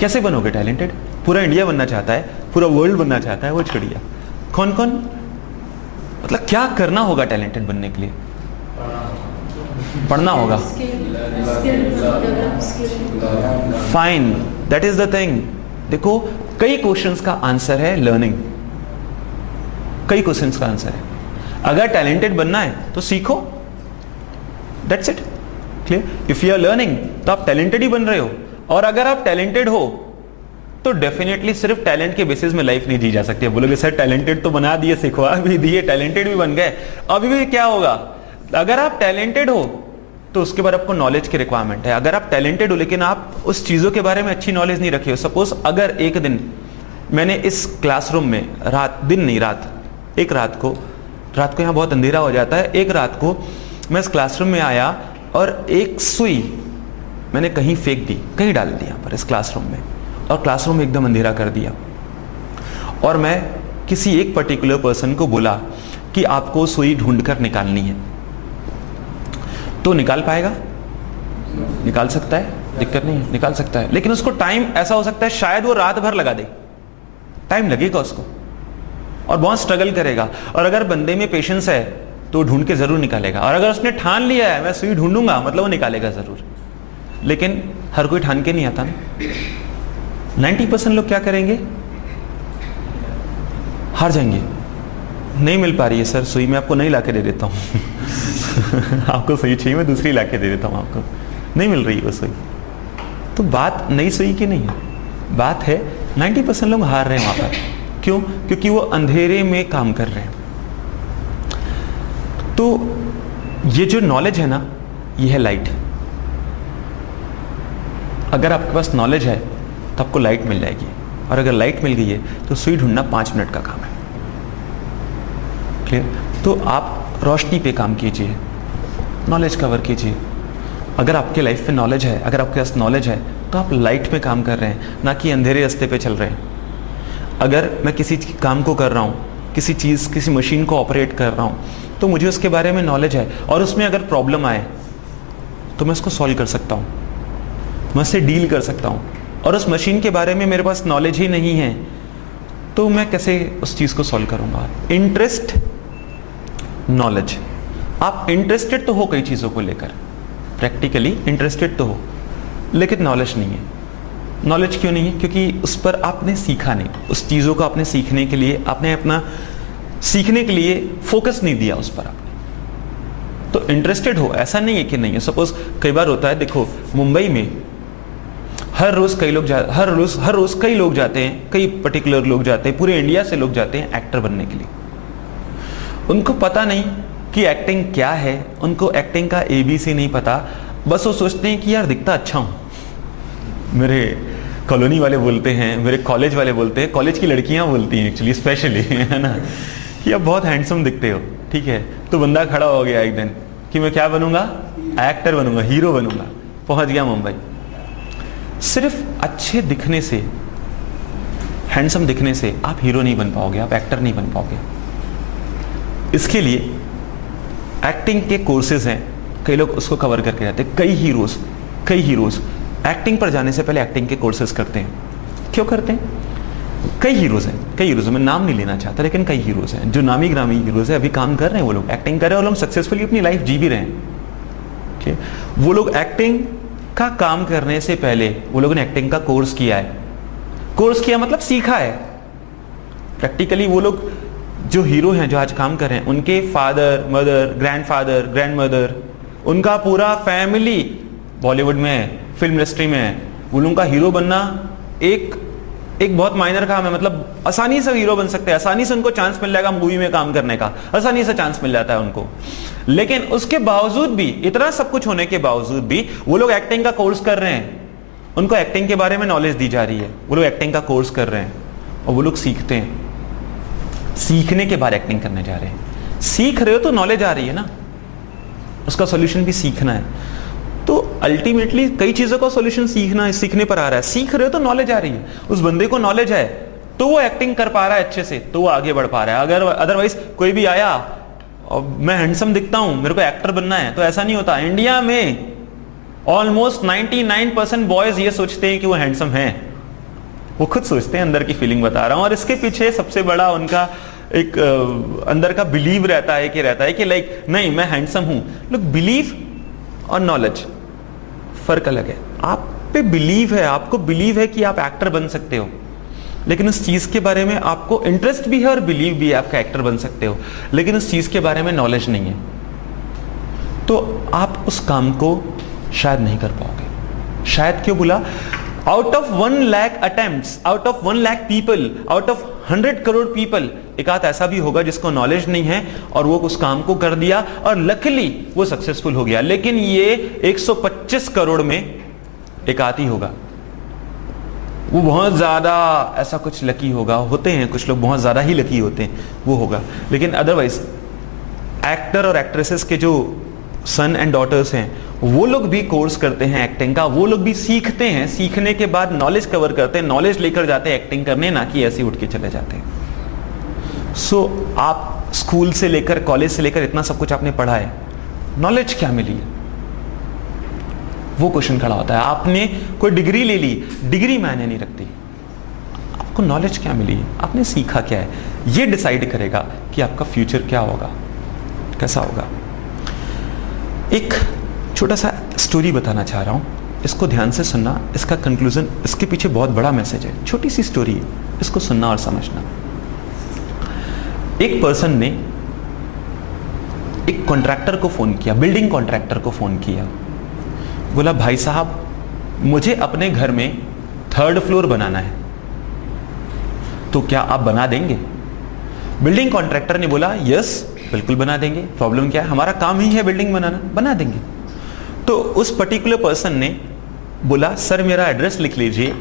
कैसे बनोगे टैलेंटेड? पूरा इंडिया बनना चाहता है, पूरा वर्ल्ड बनना चाहता है, वो छोड़िए। कौन कौन, मतलब क्या करना होगा टैलेंटेड बनने के लिए? पढ़ना होगा। Fine, that is the thing. देखो, कई क्वेश्चंस का आंसर है लर्निंग, कई क्वेश्चंस का आंसर है। अगर टैलेंटेड बनना है तो सीखो, that's it, clear. If you are learning तो आप टैलेंटेड ही बन रहे हो, और अगर आप टैलेंटेड हो तो डेफिनेटली सिर्फ टैलेंट के बेसिस में लाइफ नहीं जी जा सकती है। बोलोगे सर टैलेंटेड तो बना दिए, सिखवा भी दिए, टैलेंटेड भी बन गए, अभी भी क्या होगा? अगर आप टैलेंटेड हो तो उसके बाद आपको नॉलेज की रिक्वायरमेंट है। अगर आप टैलेंटेड हो लेकिन आप उस चीजों के बारे में अच्छी नॉलेज नहीं रखे हो, सपोज अगर एक दिन मैंने इस क्लासरूम में एक रात को यहाँ बहुत अंधेरा हो जाता है, एक रात को मैं इस क्लासरूम में आया और एक सुई मैंने कहीं फेंक दी, कहीं डाल दी यहाँ पर इस क्लासरूम में, और क्लासरूम में एकदम अंधेरा कर दिया, और मैं किसी एक पर्टिकुलर पर्सन को बोला कि आपको सुई ढूंढकर निकालनी है, तो निकाल पाएगा? निकाल सकता है, दिक्कत नहीं है, निकाल सकता है। लेकिन उसको टाइम ऐसा हो सकता है शायद वो रात भर लगा दे, टाइम लगेगा उसको और बहुत स्ट्रगल करेगा। और अगर बंदे में पेशेंस है तो ढूंढ के जरूर निकालेगा, और अगर उसने ठान लिया है मैं सुई ढूंढूंगा, मतलब वो निकालेगा जरूर। लेकिन हर कोई ठान के नहीं आता ना। 90% लोग क्या करेंगे? हार जाएंगे। नहीं मिल पा रही है सर सुई, मैं आपको नहीं लाके दे देता हूं आपको सुई चाहिए, मैं दूसरी लाके दे देता हूं आपको, नहीं मिल रही वो सुई। तो बात नई सुई की नहीं है, बात है 90% लोग हार रहे हैं वहां पर। क्यों? क्योंकि वो अंधेरे में काम कर रहे हैं। तो ये जो नॉलेज है ना, ये है लाइट। अगर आपके पास नॉलेज है तो आपको लाइट मिल जाएगी, और अगर लाइट मिल गई है तो सुई ढूंढना 5 मिनट का काम है, क्लियर। तो आप रोशनी पे काम कीजिए, नॉलेज कवर कीजिए। अगर आपके लाइफ में नॉलेज है, अगर आपके पास नॉलेज है तो आप लाइट में काम कर रहे हैं, ना कि अंधेरे रास्ते पे चल रहे हैं। अगर मैं किसी काम को कर रहा हूँ, किसी मशीन को ऑपरेट कर रहा हूँ, तो मुझे उसके बारे में नॉलेज है, और उसमें अगर प्रॉब्लम आए तो मैं उसको सॉल्व कर सकता हूँ, मैं उससे डील कर सकता हूँ। और उस मशीन के बारे में मेरे पास नॉलेज ही नहीं है तो मैं कैसे उस चीज़ को सॉल्व करूँगा? Interest, knowledge. आप इंटरेस्टेड तो हो कई चीज़ों को लेकर, प्रैक्टिकली इंटरेस्टेड तो हो, लेकिन नॉलेज नहीं है। नॉलेज क्यों नहीं है? क्योंकि उस पर आपने सीखा नहीं, उस चीज़ों को आपने सीखने के लिए, आपने अपना सीखने के लिए फोकस नहीं दिया उस पर आपने। तो इंटरेस्टेड हो, ऐसा नहीं है कि नहीं है। सपोज कई बार होता है, देखो मुंबई में हर रोज कई लोग जाते हैं, कई पर्टिकुलर लोग जाते हैं, पूरे इंडिया से लोग जाते हैं एक्टर बनने के लिए। उनको पता नहीं कि एक्टिंग क्या है, उनको एक्टिंग का ABC नहीं पता, बस वो सोचते हैं कि यार दिखता अच्छा हूं। मेरे कॉलोनी वाले बोलते हैं, मेरे कॉलेज वाले बोलते हैं, कॉलेज की लड़कियां बोलती हैं एक्चुअली स्पेशली, है ना, कि आप बहुत हैंडसम दिखते हो, ठीक है। तो बंदा खड़ा हो गया एक दिन कि मैं क्या बनूंगा? एक्टर बनूंगा, हीरो बनूंगा। पहुंच गया मुंबई। सिर्फ अच्छे दिखने से, हैंडसम दिखने से आप हीरो नहीं बन पाओगे, आप एक्टर नहीं बन पाओगे। इसके लिए एक्टिंग के कोर्सेज हैं, कई लोग उसको कवर करके जाते हैं। कई हीरोज एक्टिंग पर जाने से पहले एक्टिंग के कोर्सेज करते हैं। क्यों करते हैं? कई हीरोज हैं, मैं नाम नहीं लेना चाहता, लेकिन कई हीरोज हैं जो नामी ग्रामी हीरोज हैं, अभी काम कर रहे हैं, वो लोग एक्टिंग कर रहे हैं, वो लोग सक्सेसफुली अपनी लाइफ जी भी रहे हैं, ठीक है। वो लोग एक्टिंग का काम करने से पहले वो लोगों ने एक्टिंग का कोर्स किया है। कोर्स किया मतलब सीखा है प्रैक्टिकली। वो लोग जो हीरो हैं, जो आज काम कर रहे हैं, उनके फादर, मदर, ग्रैंडफादर, ग्रैंडमदर, उनका पूरा फैमिली बॉलीवुड में है, फिल्म इंडस्ट्री में है। वो लोगों का हीरो बनना एक बहुत माइनर काम है, मतलब आसानी से हीरो बन सकते हैं, आसानी से उनको चांस मिल जाएगा मूवी में काम करने का, आसानी से चांस मिल जाता है उनको। लेकिन उसके बावजूद भी, इतना सब कुछ होने के बावजूद भी वो लोग एक्टिंग का कोर्स कर रहे हैं, उनको एक्टिंग के बारे में नॉलेज दी जा रही है, वो लोग एक्टिंग का कोर्स कर रहे हैं और वो लोग सीखते हैं। सीखने के बाद एक्टिंग करने जा रहे हैं। सीख रहे हो तो नॉलेज आ रही है ना, उसका सॉल्यूशन भी सीखना है। तो अल्टीमेटली कई चीजों का सॉल्यूशन सीखने पर आ रहा है। सीख रहे हो तो नॉलेज आ रही है, उस बंदे को नॉलेज है तो वो एक्टिंग कर पा रहा है अच्छे से, तो वो आगे बढ़ पा रहा है। अगर अदरवाइज कोई भी आया और मैं हैंडसम दिखता हूं, मेरे को एक्टर बनना है, तो ऐसा नहीं होता। इंडिया में ऑलमोस्ट 99% बॉयज ये सोचते हैं कि वो हैंडसम हैं, वो खुद सोचते हैं, अंदर की फीलिंग बता रहा हूं। और इसके पीछे सबसे बड़ा उनका एक अंदर का बिलीव रहता है कि लाइक नहीं मैं हैंडसम हूं। लोग बिलीव और नॉलेज फर्क अलग है। आप पे बिलीव है, आपको बिलीव है कि आप एक्टर बन सकते हो, लेकिन उस चीज के बारे में आपको इंटरेस्ट भी है और बिलीव भी है आपका एक्टर बन सकते हो, लेकिन उस चीज के बारे में नॉलेज नहीं है, तो आप उस काम को शायद नहीं कर पाओगे। शायद क्यों बोला? Out of 1 lakh attempts, out of 1 lakh people, out of 100 crore people, एक आध ऐसा भी होगा जिसको नॉलेज नहीं है और वो उस काम को कर दिया और लकीली वो सक्सेसफुल हो गया। लेकिन ये 125 करोड़ में एक आध ही होगा, वो बहुत ज्यादा ऐसा कुछ लकी होगा। होते हैं कुछ लोग बहुत ज्यादा ही लकी होते हैं, वो होगा। लेकिन अदरवाइज एक्टर और एक्ट्रेसेस के जो सन एंड डॉटर्स हैं, वो लोग भी कोर्स करते हैं एक्टिंग का, वो लोग भी सीखते हैं, सीखने के बाद नॉलेज कवर करते हैं, नॉलेज लेकर जाते हैं एक्टिंग करने, ना कि ऐसे उठ के चले जाते हैं। सो आप स्कूल से लेकर कॉलेज से लेकर इतना सब कुछ आपने पढ़ा है, नॉलेज क्या मिली है? वो क्वेश्चन खड़ा होता है। आपने कोई डिग्री ले ली, डिग्री मायने नहीं रखती, आपको नॉलेज क्या मिली है, आपने सीखा क्या है, ये डिसाइड करेगा कि आपका फ्यूचर क्या होगा, कैसा होगा। एक छोटा सा स्टोरी बताना चाह रहा हूं, इसको ध्यान से सुनना, इसका कंक्लूजन, इसके पीछे बहुत बड़ा मैसेज है। छोटी सी स्टोरी है, इसको सुनना और समझना। एक पर्सन ने एक कॉन्ट्रैक्टर को फोन किया, बिल्डिंग कॉन्ट्रैक्टर को फोन किया, बोला भाई साहब मुझे अपने घर में 3rd फ्लोर बनाना है, तो क्या आप बना देंगे? बिल्डिंग कॉन्ट्रैक्टर ने बोला यस बिल्कुल बना देंगे, प्रॉब्लम क्या है, हमारा काम ही है बिल्डिंग बनाना, बना देंगे। तो उस पर्टिकुलर पर्सन ने बोला सर मेरा एड्रेस लिख लीजिए,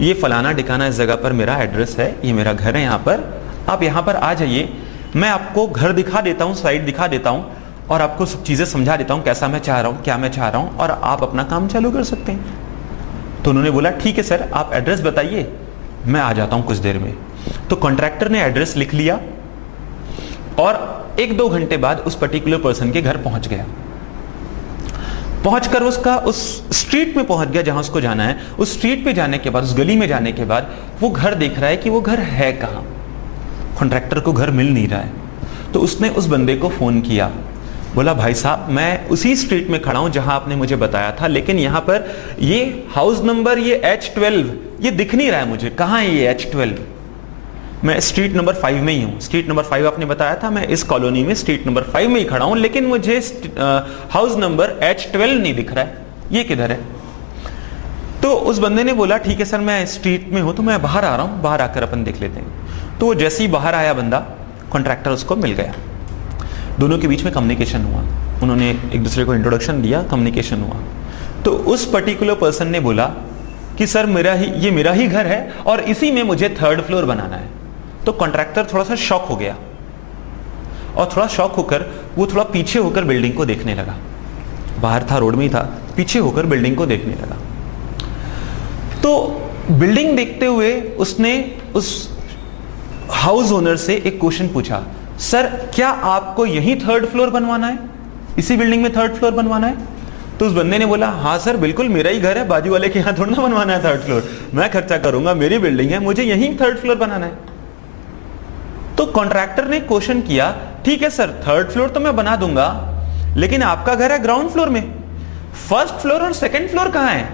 ये फलाना ठिकाना इस जगह पर मेरा एड्रेस है, ये मेरा घर है यहाँ पर, आप यहाँ पर आ जाइए, मैं आपको घर दिखा देता हूँ, साइट दिखा देता हूँ और आपको सब चीजें समझा देता हूँ, कैसा मैं चाह रहा हूँ, क्या मैं चाह रहा हूँ, और आप अपना काम चालू कर सकते हैं। तो उन्होंने बोला ठीक है सर आप एड्रेस बताइए, मैं आ जाता हूँ कुछ देर में। तो कॉन्ट्रैक्टर ने एड्रेस लिख लिया और 1-2 घंटे बाद उस पर्टिकुलर पर्सन के घर पहुंच गया। पहुंचकर उसका उस स्ट्रीट में पहुंच गया जहां उसको जाना है। उस स्ट्रीट पे जाने के बाद, उस गली में जाने के बाद वो घर देख रहा है कि वो घर है कहां, कॉन्ट्रैक्टर को घर मिल नहीं रहा है। तो उसने उस बंदे को फोन किया, बोला भाई साहब मैं उसी स्ट्रीट में खड़ा हूं जहां आपने मुझे बताया था, लेकिन यहां पर ये हाउस नंबर ये H12 ये दिख नहीं रहा है मुझे, कहां है ये H12? मैं स्ट्रीट नंबर 5 में ही हूं, स्ट्रीट नंबर 5 आपने बताया था, मैं इस कॉलोनी में स्ट्रीट नंबर 5 में ही खड़ा हूं, लेकिन मुझे हाउस नंबर H12 नहीं दिख रहा है, ये किधर है? तो उस बंदे ने बोला ठीक है सर मैं स्ट्रीट में हूं, तो मैं बाहर आ रहा हूं, बाहर आकर अपन देख लेते हैं। तो जैसे ही बाहर आया बंदा, कॉन्ट्रैक्टर उसको मिल गया, दोनों के बीच में कम्युनिकेशन हुआ, उन्होंने एक दूसरे को इंट्रोडक्शन दिया, कम्युनिकेशन हुआ। तो उस पर्टिकुलर पर्सन ने बोला कि सर ये मेरा ही घर है और इसी में मुझे 3rd फ्लोर बनाना है। तो कॉन्ट्रैक्टर थोड़ा सा शॉक हो गया और थोड़ा शॉक होकर वो थोड़ा पीछे होकर बिल्डिंग को देखने लगा, बाहर था, रोड में ही था, पीछे होकर बिल्डिंग को देखने लगा। तो बिल्डिंग देखते हुए उसने उस हाउस ओनर से एक क्वेश्चन पूछा, सर क्या आपको यही 3rd फ्लोर बनवाना है, इसी बिल्डिंग में 3rd फ्लोर बनवाना है? तो उस बंदे ने बोला हाँ सर बिल्कुल मेरा ही घर है, बाजू वाले के यहां थोड़ा ना बनवाना है 3rd फ्लोर, मैं खर्चा करूंगा, मेरी बिल्डिंग है, मुझे यही 3rd फ्लोर बनाना है। तो कॉन्ट्रैक्टर ने क्वेश्चन किया ठीक है सर 3rd फ्लोर तो मैं बना दूंगा, लेकिन आपका घर है ग्राउंड फ्लोर में, 1st फ्लोर और 2nd फ्लोर कहां है?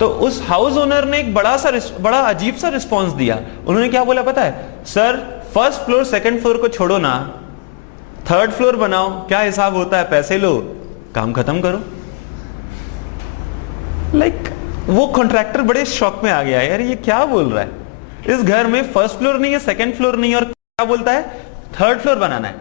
तो उस हाउस ओनर ने एक बड़ा अजीब सा रिस्पॉन्स दिया। उन्होंने क्या बोला पता है, sir 1st floor 2nd floor को छोड़ो ना, 3rd फ्लोर बनाओ, क्या हिसाब होता है, पैसे लो, काम खत्म करो। वो कॉन्ट्रैक्टर बड़े शॉक में आ गया, यार ये क्या बोल रहा है, इस घर में 1st फ्लोर नहीं है, 2nd फ्लोर नहीं है, और क्या बोलता है 3rd फ्लोर बनाना है।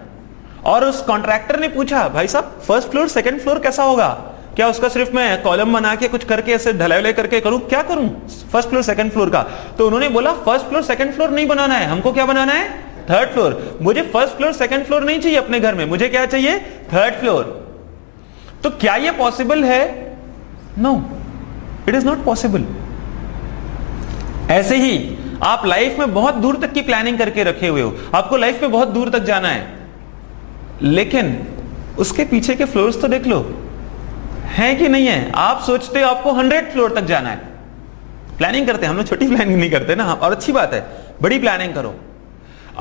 और उस कॉन्ट्रैक्टर ने पूछा भाई साहब 1st फ्लोर 2nd फ्लोर कैसा होगा, क्या उसका सिर्फ मैं कॉलम बना के कुछ करके ऐसे ढलाई करके करूं, क्या करूं 1st फ्लोर 2nd फ्लोर का? तो उन्होंने बोला 1st फ्लोर 2nd फ्लोर नहीं बनाना है, हमको क्या बनाना है 3rd फ्लोर, मुझे 1st फ्लोर 2nd फ्लोर नहीं चाहिए अपने घर में, मुझे क्या चाहिए 3rd फ्लोर। तो क्या यह पॉसिबल है no, it is not possible. ऐसे ही आप लाइफ में बहुत दूर तक की प्लानिंग करके रखे हुए हो, आपको लाइफ में बहुत दूर तक जाना है, लेकिन उसके पीछे के फ्लोर्स तो देख लो, है कि नहीं है? आप सोचते हो आपको 100 फ्लोर तक जाना है, प्लानिंग करते हैं हम लोग, छोटी प्लानिंग नहीं करते ना, और अच्छी बात है, बड़ी प्लानिंग करो।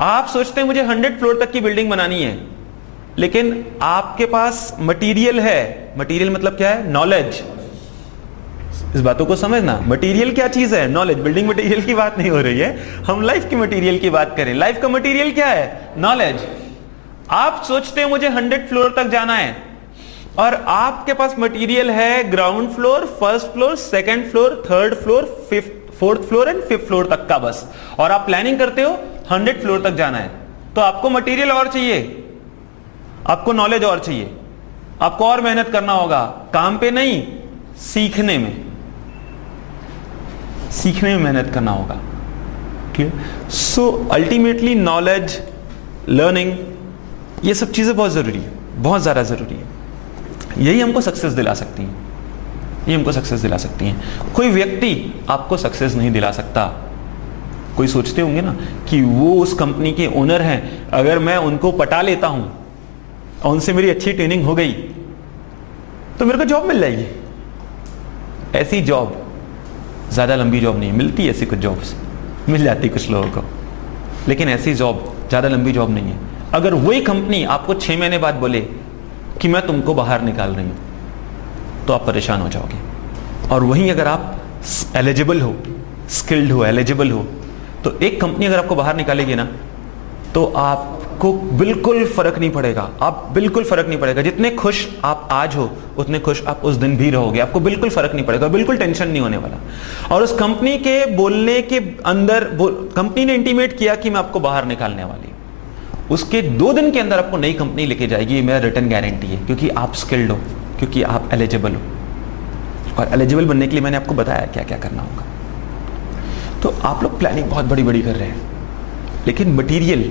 आप सोचते हैं मुझे 100 फ्लोर तक की बिल्डिंग बनानी है, लेकिन आपके पास मटेरियल है। मटेरियल मतलब क्या है? नॉलेज। इस बातों को समझना, मटेरियल क्या चीज है? नॉलेज। बिल्डिंग मटेरियल की बात नहीं हो रही है, हम लाइफ की मटेरियल की बात करें। लाइफ का मटेरियल क्या है? नॉलेज। आप सोचते हैं मुझे 100 फ्लोर तक जाना है, और आपके पास मटेरियल है ground floor, first floor, second floor, third floor, fourth floor and fifth floor तक का बस, और आप प्लानिंग करते हो 100 फ्लोर तक जाना है। तो आपको मटेरियल और चाहिए, आपको नॉलेज और चाहिए, आपको और मेहनत करना होगा, काम पे नहीं, सीखने में, सीखने में मेहनत करना होगा। Clear? So ultimately knowledge, learning, ये सब चीजें बहुत जरूरी है, बहुत ज्यादा जरूरी है। यही हमको सक्सेस दिला सकती हैं, ये हमको सक्सेस दिला सकती हैं। कोई व्यक्ति आपको सक्सेस नहीं दिला सकता। कोई सोचते होंगे ना कि वो उस कंपनी के ओनर हैं, अगर मैं उनको पटा लेता हूं और उनसे मेरी अच्छी ट्रेनिंग हो गई तो मेरे को जॉब मिल जाएगी। ऐसी जॉब ज्यादा लंबी जॉब नहीं मिलती, ऐसी कुछ जॉब्स मिल जाती कुछ लोगों को, लेकिन ऐसी जॉब ज्यादा लंबी जॉब नहीं है। अगर वही कंपनी आपको 6 महीने बाद बोले कि मैं तुमको बाहर निकाल रही हूं, तो आप परेशान हो जाओगे। और वहीं अगर आप एलिजिबल हो, स्किल्ड हो, एलिजिबल हो, तो एक कंपनी अगर आपको बाहर निकालेगी ना, तो आपको बिल्कुल फर्क नहीं पड़ेगा, आप बिल्कुल फर्क नहीं पड़ेगा। जितने खुश आप आज हो उतने खुश आप उस दिन भी रहोगे, आपको बिल्कुल फर्क नहीं पड़ेगा, बिल्कुल टेंशन नहीं होने वाला। और उस कंपनी के बोलने के अंदर कंपनी ने इंटीमेट किया कि मैं आपको बाहर निकालने वाली हूं, उसके 2 दिन के अंदर आपको नई कंपनी लेके जाएगी, ये मेरा रिटर्न गारंटी है, क्योंकि आप स्किल्ड हो, क्योंकि आप एलिजिबल हो। और एलिजिबल बनने के लिए मैंने आपको बताया क्या क्या करना होगा। तो आप लोग प्लानिंग बहुत बड़ी बड़ी कर रहे हैं, लेकिन मटेरियल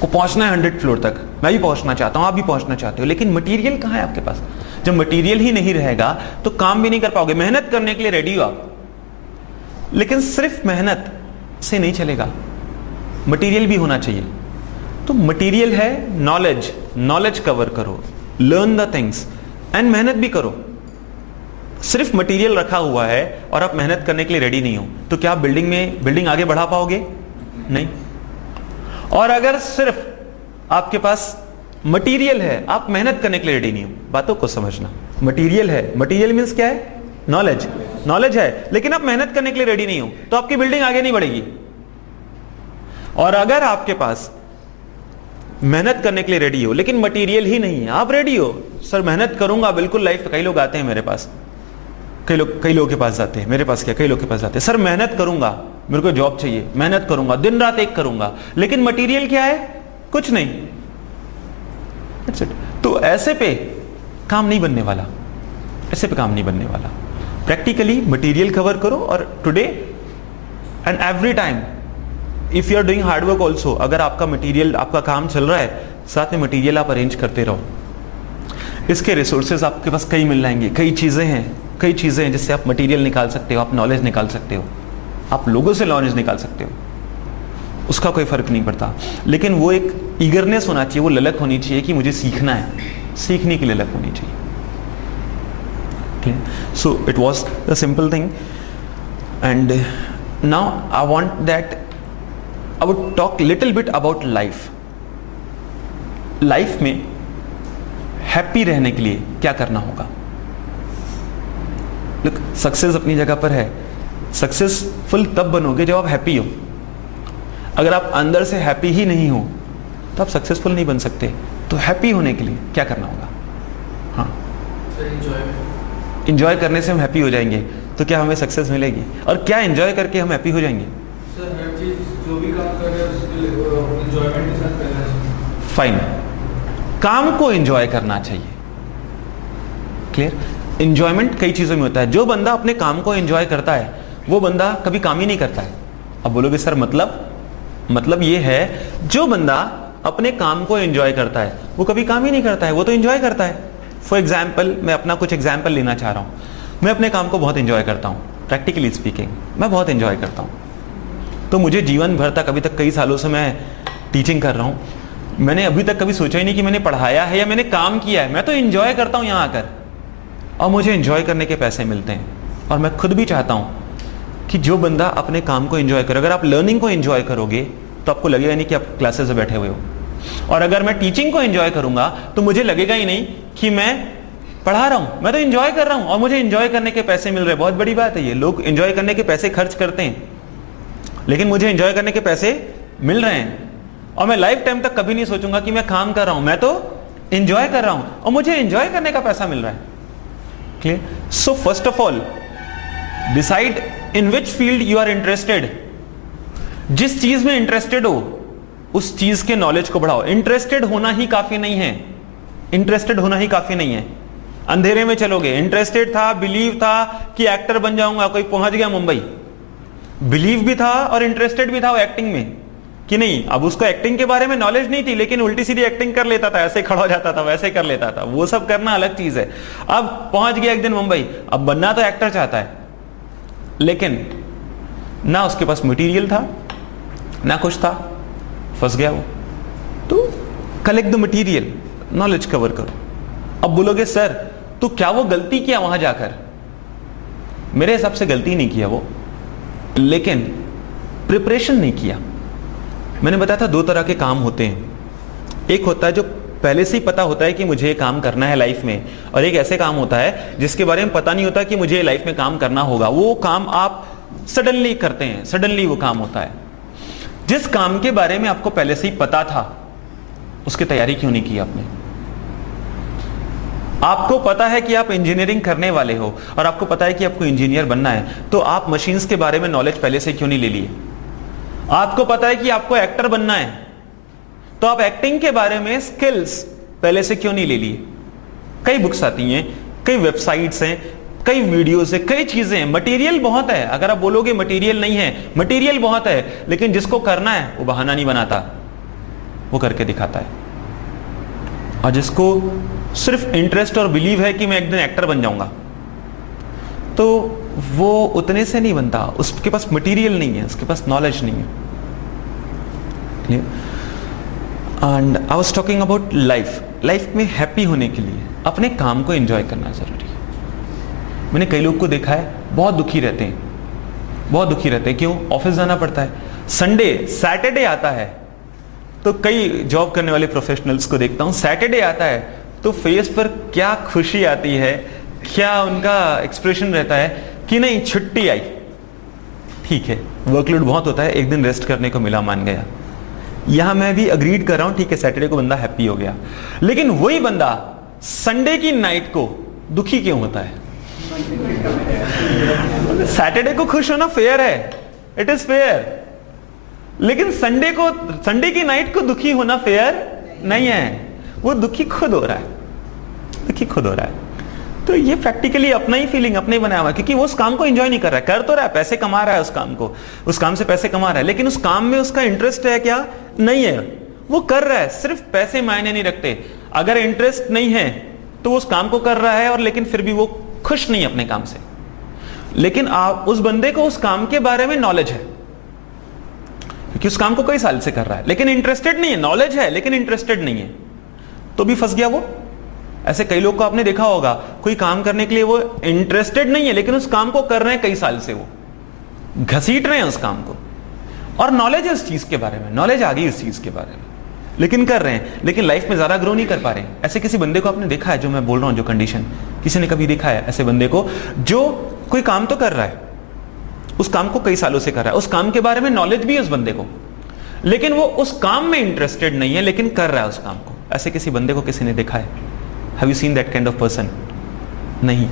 को पहुंचना है 100 फ्लोर तक। मैं भी पहुंचना चाहता हूं, आप भी पहुंचना चाहते हो, लेकिन मटेरियल कहां है आपके पास? जब मटेरियल ही नहीं रहेगा तो काम भी नहीं कर पाओगे। मेहनत करने के लिए रेडी हो आप, लेकिन सिर्फ मेहनत से नहीं चलेगा, मटेरियल भी होना चाहिए। तो मटेरियल है नॉलेज, नॉलेज कवर करो, लर्न द थिंग्स एंड मेहनत भी करो। सिर्फ मटेरियल रखा हुआ है और आप मेहनत करने के लिए रेडी नहीं हो, तो क्या आप बिल्डिंग आगे बढ़ा पाओगे? नहीं। और अगर सिर्फ आपके पास मटेरियल है, आप मेहनत करने के लिए रेडी नहीं हो, बातों को समझना। मटेरियल है, मटेरियल मींस क्या है? नॉलेज। नॉलेज है, लेकिन आप मेहनत करने के लिए रेडी नहीं हो, तो आपकी बिल्डिंग आगे नहीं बढ़ेगी। और अगर आपके पास मेहनत करने के लिए रेडी हो लेकिन मटेरियल ही नहीं है, आप रेडी हो, सर मेहनत करूंगा बिल्कुल लाइफ। कई लोग आते हैं मेरे पास, कई लोगों के पास जाते हैं, मेरे पास क्या, कई लोग के पास जाते हैं, सर मेहनत करूंगा, मेरे को जॉब चाहिए, मेहनत करूंगा, दिन रात एक करूंगा, लेकिन मटेरियल क्या है? कुछ नहीं। That's it. तो ऐसे पे काम नहीं बनने वाला, ऐसे पे काम नहीं बनने वाला। प्रैक्टिकली मटेरियल कवर करो, और today and every time if you are doing hard work also, अगर आपका मटेरियल, आपका काम चल रहा है, साथ में मटेरियल आप अरेंज करते रहो। इसके रिसोर्सेज आपके पास कई मिल जाएंगे, कई चीजें हैं जिससे आप मटेरियल निकाल सकते हो, आप नॉलेज निकाल सकते हो, आप लोगों से नॉलेज निकाल सकते हो, उसका कोई फर्क नहीं पड़ता। लेकिन वो एक ईगरनेस होना चाहिए, वो ललक होनी चाहिए कि मुझे सीखना है, सीखने की ललक होनी चाहिए। So it was the simple thing, and now I want that I would talk little bit about life. Life में हैप्पी रहने के लिए क्या करना होगा? लुक, सक्सेस अपनी जगह पर है, सक्सेसफुल तब बनोगे जब आप हैप्पी हो। अगर आप अंदर से हैप्पी ही नहीं हो तो आप सक्सेसफुल नहीं बन सकते। तो हैप्पी होने के लिए क्या करना होगा? हाँ, इंजॉय करने से हम हैप्पी हो जाएंगे, तो क्या हमें सक्सेस मिलेगी? और क्या इंजॉय करके हम हैप्पी हो जाएंगे? जो भी काम कर रहे हैं उसके लिए एंजॉयमेंट के साथ करना चाहिए। फाइन, काम को एंजॉय करना चाहिए। क्लियर? एंजॉयमेंट कई चीजों में होता है। जो बंदा अपने काम को एंजॉय करता है वो बंदा कभी काम ही नहीं करता है। अब बोलोगे सर मतलब ये है, जो बंदा अपने काम को एंजॉय करता है वो कभी काम ही नहीं करता है, वो तो एंजॉय करता है। फॉर एग्जाम्पल, मैं अपना कुछ एग्जाम्पल लेना चाह रहा हूं। मैं अपने काम को बहुत एंजॉय करता हूँ, प्रैक्टिकली स्पीकिंग मैं बहुत एंजॉय करता हूँ। तो मुझे जीवन भर तक, अभी तक कई सालों से मैं टीचिंग कर रहा हूँ, मैंने अभी तक कभी सोचा ही नहीं कि मैंने पढ़ाया है या मैंने काम किया है। मैं तो एंजॉय करता हूँ यहाँ आकर, और मुझे एंजॉय करने के पैसे मिलते हैं। और मैं खुद भी चाहता हूँ कि जो बंदा अपने काम को एंजॉय करे, अगर आप लर्निंग को एंजॉय करोगे तो आपको लगेगा नहीं कि आप क्लासेस में बैठे हुए हो, और अगर मैं टीचिंग को एंजॉय करूंगा तो मुझे लगेगा ही नहीं कि मैं पढ़ा रहा हूं, मैं तो एंजॉय कर रहा हूं और मुझे एंजॉय करने के पैसे मिल रहे हैं। बहुत बड़ी बात है ये। लोग एंजॉय करने के पैसे खर्च करते हैं, लेकिन मुझे एंजॉय करने के पैसे मिल रहे हैं, और मैं लाइफ टाइम तक कभी नहीं सोचूंगा कि मैं काम कर रहा हूं, मैं तो एंजॉय कर रहा हूं और मुझे एंजॉय करने का पैसा मिल रहा है। Clear? So first of all decide in which field you are interested. जिस चीज में इंटरेस्टेड हो उस चीज के नॉलेज को बढ़ाओ। इंटरेस्टेड होना ही काफी नहीं है, इंटरेस्टेड होना ही काफी नहीं है। अंधेरे में चलोगे, इंटरेस्टेड था, बिलीव था कि एक्टर बन जाऊंगा, कोई पहुंच गया मुंबई, बिलीव भी था और इंटरेस्टेड भी था वो एक्टिंग में कि नहीं। अब उसको एक्टिंग के बारे में नॉलेज नहीं थी, लेकिन उल्टी सीधी एक्टिंग कर लेता था, ऐसे खड़ा हो जाता था, वैसे कर लेता था। वो सब करना अलग चीज है। अब पहुंच गया एक दिन मुंबई, अब बनना तो एक्टर चाहता है, लेकिन ना उसके पास मटेरियल था ना कुछ था, फंस गया वो। तो collect the material, knowledge cover करो। अब बोलोगे सर तो क्या वो गलती किया वहां जाकर? मेरे हिसाब से गलती नहीं किया वो, लेकिन प्रिपरेशन नहीं किया। मैंने बताया था दो तरह के काम होते हैं। एक होता है जो पहले से ही पता होता है कि मुझे ये काम करना है लाइफ में, और एक ऐसे काम होता है जिसके बारे में पता नहीं होता कि मुझे लाइफ में काम करना होगा। वो काम आप सडनली करते हैं, सडनली वो काम होता है। जिस काम के बारे में आपको पहले से ही पता था, उसकी तैयारी क्यों नहीं की आपने? आपको पता है कि आप इंजीनियरिंग करने वाले हो और आपको पता है कि आपको इंजीनियर बनना है, तो आप मशीन्स के बारे में नॉलेज पहले से क्यों नहीं ले लिए? आपको पता है कि आपको एक्टर बनना है, तो आप एक्टिंग के बारे में स्किल्स पहले से क्यों नहीं ले लिए? कई बुक्स आती हैं, कई वेबसाइट्स हैं, कई वीडियोस है, कई चीजें हैं, मटेरियल बहुत है। अगर आप बोलोगे मटेरियल नहीं है, मटेरियल बहुत है, लेकिन जिसको करना है वो बहाना नहीं बनाता, वो करके दिखाता है। और जिसको सिर्फ इंटरेस्ट और बिलीव है कि मैं एक दिन एक्टर बन जाऊंगा, तो वो उतने से नहीं बनता। उसके पास मटेरियल नहीं है, उसके पास नॉलेज नहीं है। And I was talking about life में हैप्पी होने के लिए अपने काम को एंजॉय करना जरूरी है। मैंने कई लोग को देखा है बहुत दुखी रहते हैं, बहुत दुखी रहते हैं। क्यों? ऑफिस जाना पड़ता है, संडे सैटरडे आता है तो कई जॉब करने वाले प्रोफेशनल्स को देखता हूं, सैटरडे आता है तो फेस पर क्या खुशी आती है, क्या उनका एक्सप्रेशन रहता है कि नहीं छुट्टी आई, ठीक है वर्कलोड बहुत होता है, एक दिन रेस्ट करने को मिला, मान गया। यहां मैं भी अग्रीड कर रहा हूं, ठीक है सैटरडे को बंदा हैप्पी हो गया, लेकिन वही बंदा संडे की नाइट को दुखी क्यों होता है? सैटरडे को खुश होना फेयर है, इट इज फेयर, लेकिन संडे की नाइट को दुखी होना फेयर नहीं है। वो दुखी खुद हो रहा है, दुखी खुद हो रहा है। तो ये प्रैक्टिकली अपना ही फीलिंग अपने ही बनाया हुआ है, क्योंकि वो उस काम को एंजॉय नहीं कर रहा है, कर तो रहा है, पैसे कमा रहा है उस काम को, उस काम से पैसे कमा रहा है, लेकिन उस काम में उसका इंटरेस्ट है क्या? नहीं है। वो कर रहा है, सिर्फ पैसे मायने नहीं रखते। अगर इंटरेस्ट नहीं है तो वो उस काम को कर रहा है, और लेकिन फिर भी वो खुश नहीं अपने काम से। लेकिन आप उस बंदे को उस काम के बारे में नॉलेज है, क्योंकि उस काम को कई साल से कर रहा है, लेकिन इंटरेस्टेड नहीं है। नॉलेज है लेकिन इंटरेस्टेड नहीं है, तो भी फंस गया वो। ऐसे कई लोग को आपने देखा होगा, कोई काम करने के लिए वो इंटरेस्टेड नहीं है, लेकिन उस काम को कर रहे हैं कई साल से, वो घसीट रहे हैं उस काम को, और नॉलेज है उस चीज के बारे में, नॉलेज आ गई उस चीज के बारे में, लेकिन कर रहे हैं, लेकिन लाइफ में ज्यादा ग्रो नहीं कर पा रहे। ऐसे किसी बंदे को आपने देखा है, जो मैं बोल रहा हूं, जो कंडीशन, किसी ने कभी देखा है ऐसे बंदे को जो कोई काम तो कर रहा है, उस काम को कई सालों से कर रहा है, उस काम के बारे में नॉलेज भी है उस बंदे को, लेकिन वो उस काम में इंटरेस्टेड नहीं है, लेकिन कर रहा है उस काम को? ऐसे किसी बंदे को किसी ने देखा है? Have you seen that kind of person? नहीं।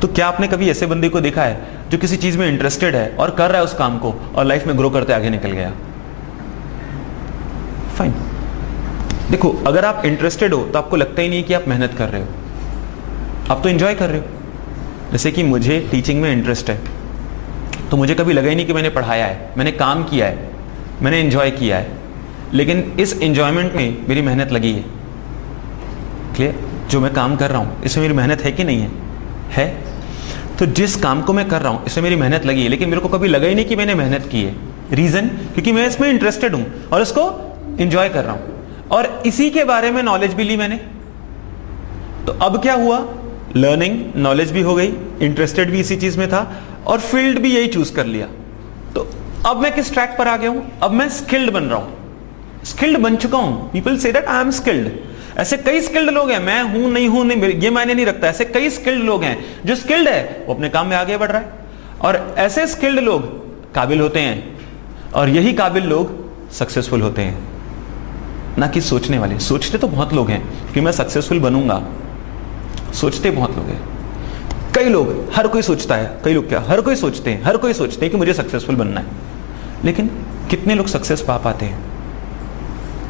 तो क्या आपने कभी ऐसे बंदे को देखा है जो किसी चीज में इंटरेस्टेड है और कर रहा है उस काम को, और लाइफ में ग्रो करते आगे निकल गया? फाइन। देखो, अगर आप इंटरेस्टेड हो तो आपको लगता ही नहीं कि आप मेहनत कर रहे हो, आप तो एंजॉय कर रहे हो। जैसे कि मुझे टीचिंग में इंटरेस्ट है, तो मुझे कभी लगा ही नहीं कि मैंने पढ़ाया है, मैंने काम किया है, मैंने एंजॉय किया है, लेकिन इस एंजॉयमेंट में मेरी मेहनत लगी है। क्लियर? जो मैं काम कर रहा हूं इसमें मेरी मेहनत है कि नहीं है? है। तो जिस काम को मैं कर रहा हूं इसमें मेरी मेहनत लगी है, लेकिन मेरे को कभी लगा ही नहीं कि मैंने मेहनत की है। रीजन, क्योंकि मैं इसमें इंटरेस्टेड हूं और इसको एंजॉय कर रहा हूं और इसी के बारे में नॉलेज भी ली मैंने। तो अब क्या हुआ, लर्निंग, नॉलेज भी हो गई, इंटरेस्टेड भी इसी चीज में था और फील्ड भी यही चूज कर लिया। तो अब मैं किस ट्रैक पर आ गया हूं, अब मैं स्किल्ड बन रहा हूं, स्किल्ड बन चुका हूं। People say that I am skilled. ऐसे कई स्किल्ड लोग हैं, मैं हूं नहीं हूं नहीं ये मायने नहीं रखता। ऐसे कई स्किल्ड लोग हैं, जो स्किल्ड है वो अपने काम में आगे बढ़ रहा है और ऐसे स्किल्ड लोग काबिल होते हैं और यही काबिल लोग सक्सेसफुल होते हैं, ना कि सोचने वाले। सोचते तो बहुत लोग हैं कि मैं सक्सेसफुल बनूंगा, सोचते बहुत लोग हैं। कई लोग, हर कोई सोचता है, कई लोग क्या, हर कोई सोचते हैं कि मुझे सक्सेसफुल बनना है, लेकिन कितने लोग सक्सेस पा पाते हैं?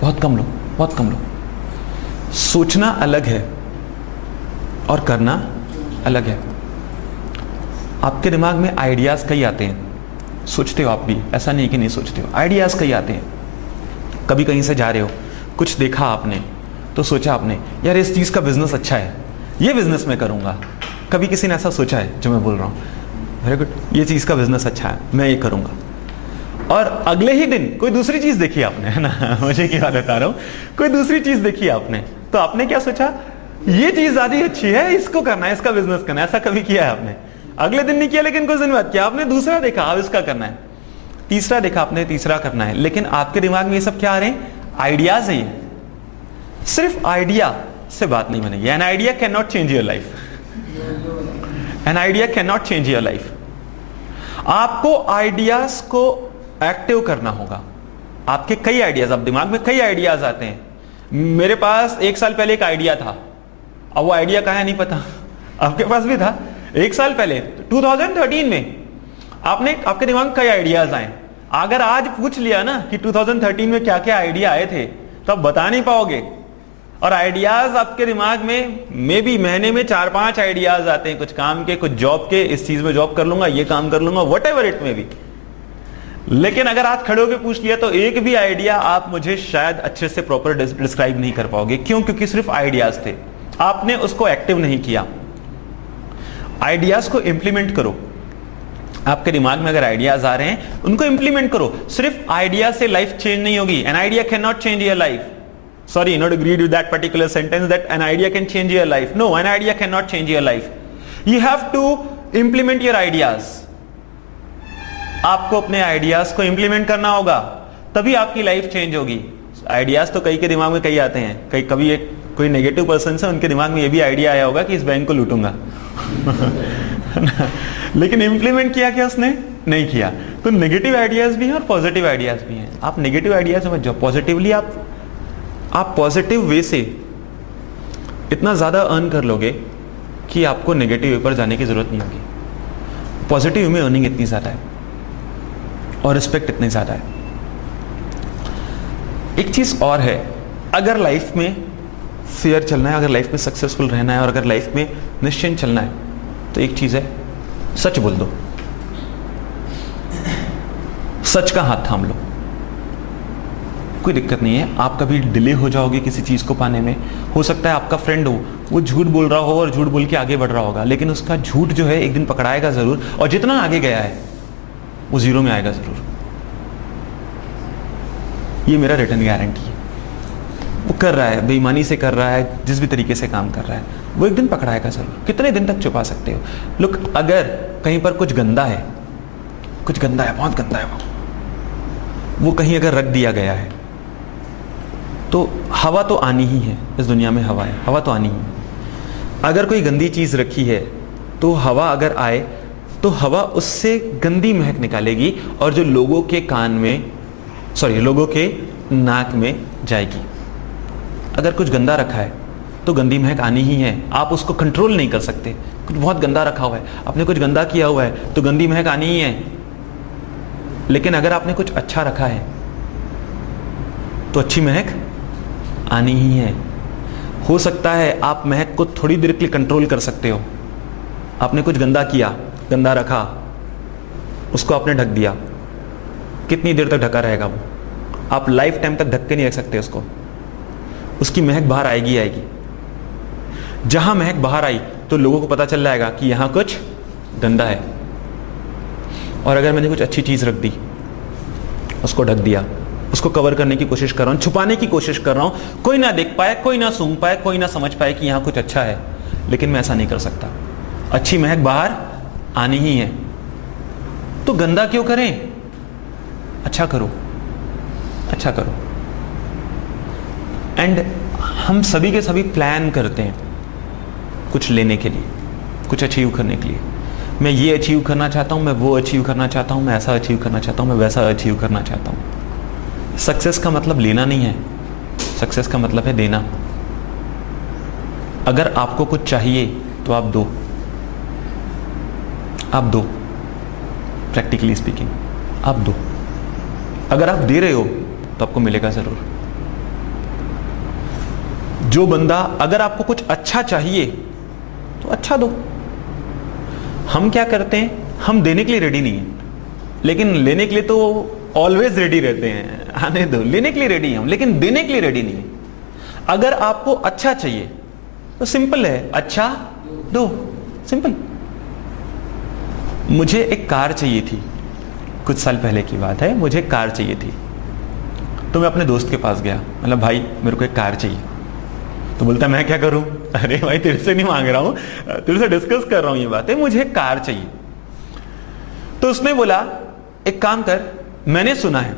बहुत कम लोग, बहुत कम लोग। सोचना अलग है और करना अलग है। आपके दिमाग में आइडियाज कई आते हैं, सोचते हो आप भी, ऐसा नहीं कि नहीं सोचते हो, आइडियाज कई आते हैं। कभी कहीं से जा रहे हो, कुछ देखा आपने तो सोचा आपने, यार इस चीज का बिजनेस अच्छा है, ये बिजनेस मैं करूंगा। कभी किसी ने ऐसा सोचा है जो मैं बोल रहा हूं, वेरी गुड, ये चीज का बिजनेस अच्छा है, मैं ये करूंगा। और अगले ही दिन कोई दूसरी चीज देखी आपने, है ना, मुझे क्या बता रहा हूं, कोई दूसरी चीज देखी आपने, तो आपने क्या सोचा, ये चीज ज्यादा अच्छी है, इसको करना है, इसका बिजनेस करना है। ऐसा कभी किया है आपने? अगले दिन नहीं किया, लेकिन कुछ दिन बाद किया आपने, दूसरा देखा, अब इसका करना है, तीसरा देखा आपने, तीसरा करना है। लेकिन आपके दिमाग में ये सब क्या आ रहे हैं? आइडियाज है। सिर्फ आइडिया से बात नहीं बनेगी। An idea can not change your life, an idea can not change your life. आपको आइडियाज को एक्टिव करना होगा। आपके कई आइडियाज, आप दिमाग में कई आइडियाज आते हैं। मेरे पास 1 साल पहले एक आइडिया था, अब वो आइडिया कहाँ है नहीं पता। आपके पास भी था 1 साल पहले, 2013 में आपके दिमाग में कई आइडियाज आए। अगर आज पूछ लिया ना कि 2013 में क्या क्या आइडिया आए थे, तो आप बता नहीं पाओगे। और आइडियाज आपके दिमाग में मे बी महीने में 4-5 आइडियाज आते हैं, कुछ काम के, कुछ जॉब के, इस चीज में जॉब कर लूंगा, ये काम कर लूंगा, व्हाटएवर इट मे बी। लेकिन अगर आज खड़े होकर पूछ लिया तो एक भी आइडिया आप मुझे शायद अच्छे से प्रॉपर डिस्क्राइब नहीं कर पाओगे। क्यों? क्योंकि सिर्फ आइडियाज थे, आपने उसको एक्टिव नहीं किया। आइडियाज को इंप्लीमेंट करो। आपके दिमाग में अगर आइडियाज आ रहे हैं, उनको इंप्लीमेंट करो। सिर्फ आइडिया से लाइफ चेंज नहीं होगी। An idea can not change your life. Sorry, not agreed with that particular sentence that an idea can change your life. No, an idea cannot change your life. You have to implement your ideas. आपको अपने ideas को implement करना होगा, तभी आपकी life change होगी। Ideas तो कई के दिमाग में कई आते हैं। कभी एक कोई नेगेटिव पर्सन है, उनके दिमाग में ये भी आइडिया आया होगा कि इस बैंक को लूटूंगा लेकिन इंप्लीमेंट किया क्या उसने? नहीं किया। तो नेगेटिव आइडियाज भी हैं और पॉजिटिव आइडियाज भी हैं। आप नेगेटिव आइडियाज समझ जाओ, पॉजिटिवली आप पॉजिटिव वे से इतना ज्यादा अर्न कर लोगे कि आपको नेगेटिव वे पर जाने की जरूरत नहीं होगी। पॉजिटिव वे में अर्निंग इतनी ज्यादा है और रिस्पेक्ट इतनी ज्यादा है। एक चीज और है, अगर लाइफ में फेयर चलना है, अगर लाइफ में सक्सेसफुल रहना है और अगर लाइफ में निश्चिंत चलना है, तो एक चीज है, सच बोल दो। सच का हाथ थाम लो, कोई दिक्कत नहीं है। आप कभी डिले हो जाओगे किसी चीज को पाने में। हो सकता है आपका फ्रेंड हो, वो झूठ बोल रहा हो और झूठ बोल के आगे बढ़ रहा होगा, लेकिन उसका झूठ जो है एक दिन पकड़ाएगा जरूर, और जितना आगे गया है वो 0 में आएगा जरूर। ये मेरा रिटर्न गारंटी है। वो कर रहा है, बेईमानी से कर रहा है, जिस भी तरीके से काम कर रहा है, वो एक दिन पकड़ाएगा जरूर। कितने दिन तक छुपा सकते हो? लुक, अगर कहीं पर कुछ गंदा है, कुछ गंदा है, बहुत गंदा है, वो कहीं अगर रख दिया गया है, तो हवा तो आनी ही है। इस दुनिया में हवा है, हवा तो आनी ही है। अगर कोई गंदी चीज रखी है, तो हवा अगर आए तो हवा उससे गंदी महक निकालेगी और जो लोगों के कान में, लोगों के नाक में जाएगी। अगर कुछ गंदा रखा है तो गंदी महक आनी ही है। आप उसको कंट्रोल नहीं कर सकते। कुछ बहुत गंदा रखा हुआ है, आपने कुछ गंदा किया हुआ है, तो गंदी महक आनी ही है। लेकिन अगर आपने कुछ अच्छा रखा है तो अच्छी महक आनी ही है। हो सकता है आप महक को थोड़ी देर के लिए कंट्रोल कर सकते हो। आपने कुछ गंदा किया, गंदा रखा, उसको आपने ढक दिया, कितनी देर तक ढका रहेगा वो? आप लाइफ टाइम तक ढक के नहीं रख सकते उसको। उसकी महक बाहर आएगी आएगी। जहां महक बाहर आई तो लोगों को पता चल जाएगा कि यहां कुछ गंदा है, और अगर मैंने कुछ अच्छी चीज रख दी, उसको ढक दिया, उसको कवर करने की कोशिश कर रहा हूं, छुपाने की कोशिश कर रहा हूं, कोई ना देख पाए, कोई ना सूंघ पाए, कोई ना समझ पाए कि यहां कुछ अच्छा है, लेकिन मैं ऐसा नहीं कर सकता। अच्छी महक बाहर आनी ही है, तो गंदा क्यों करें? अच्छा करो, अच्छा करो। एंड हम सभी के सभी प्लान करते हैं कुछ लेने के लिए, कुछ अचीव करने के लिए। मैं ये अचीव करना चाहता हूं, मैं वो अचीव करना चाहता हूं, मैं ऐसा अचीव करना चाहता हूं, मैं वैसा अचीव करना चाहता हूं। सक्सेस का मतलब लेना नहीं है, सक्सेस का मतलब है देना। अगर आपको कुछ चाहिए तो आप दो, आप दो, प्रैक्टिकली स्पीकिंग आप दो। अगर आप दे रहे हो तो आपको मिलेगा जरूर। जो बंदा, अगर आपको कुछ अच्छा चाहिए तो अच्छा दो। हम क्या करते हैं, हम देने के लिए रेडी नहीं है, लेकिन लेने के लिए तो ऑलवेज रेडी रहते हैं। आने दो, लेने के लिए रेडी हैं हम, लेकिन देने के लिए रेडी नहीं है। अगर आपको अच्छा चाहिए तो सिंपल है, अच्छा दो, सिंपल। मुझे एक कार चाहिए थी, कुछ साल पहले की बात है, मुझे कार चाहिए थी। तो मैं अपने दोस्त के पास गया, मतलब भाई मेरे को एक कार चाहिए। तो बोलता मैं क्या करूं? अरे भाई तेरे से नहीं मांग रहा हूं, तेरे से डिस्कस कर रहा हूं ये बात है, मुझे कार चाहिए। तो उसने बोला एक काम कर, मैंने सुना है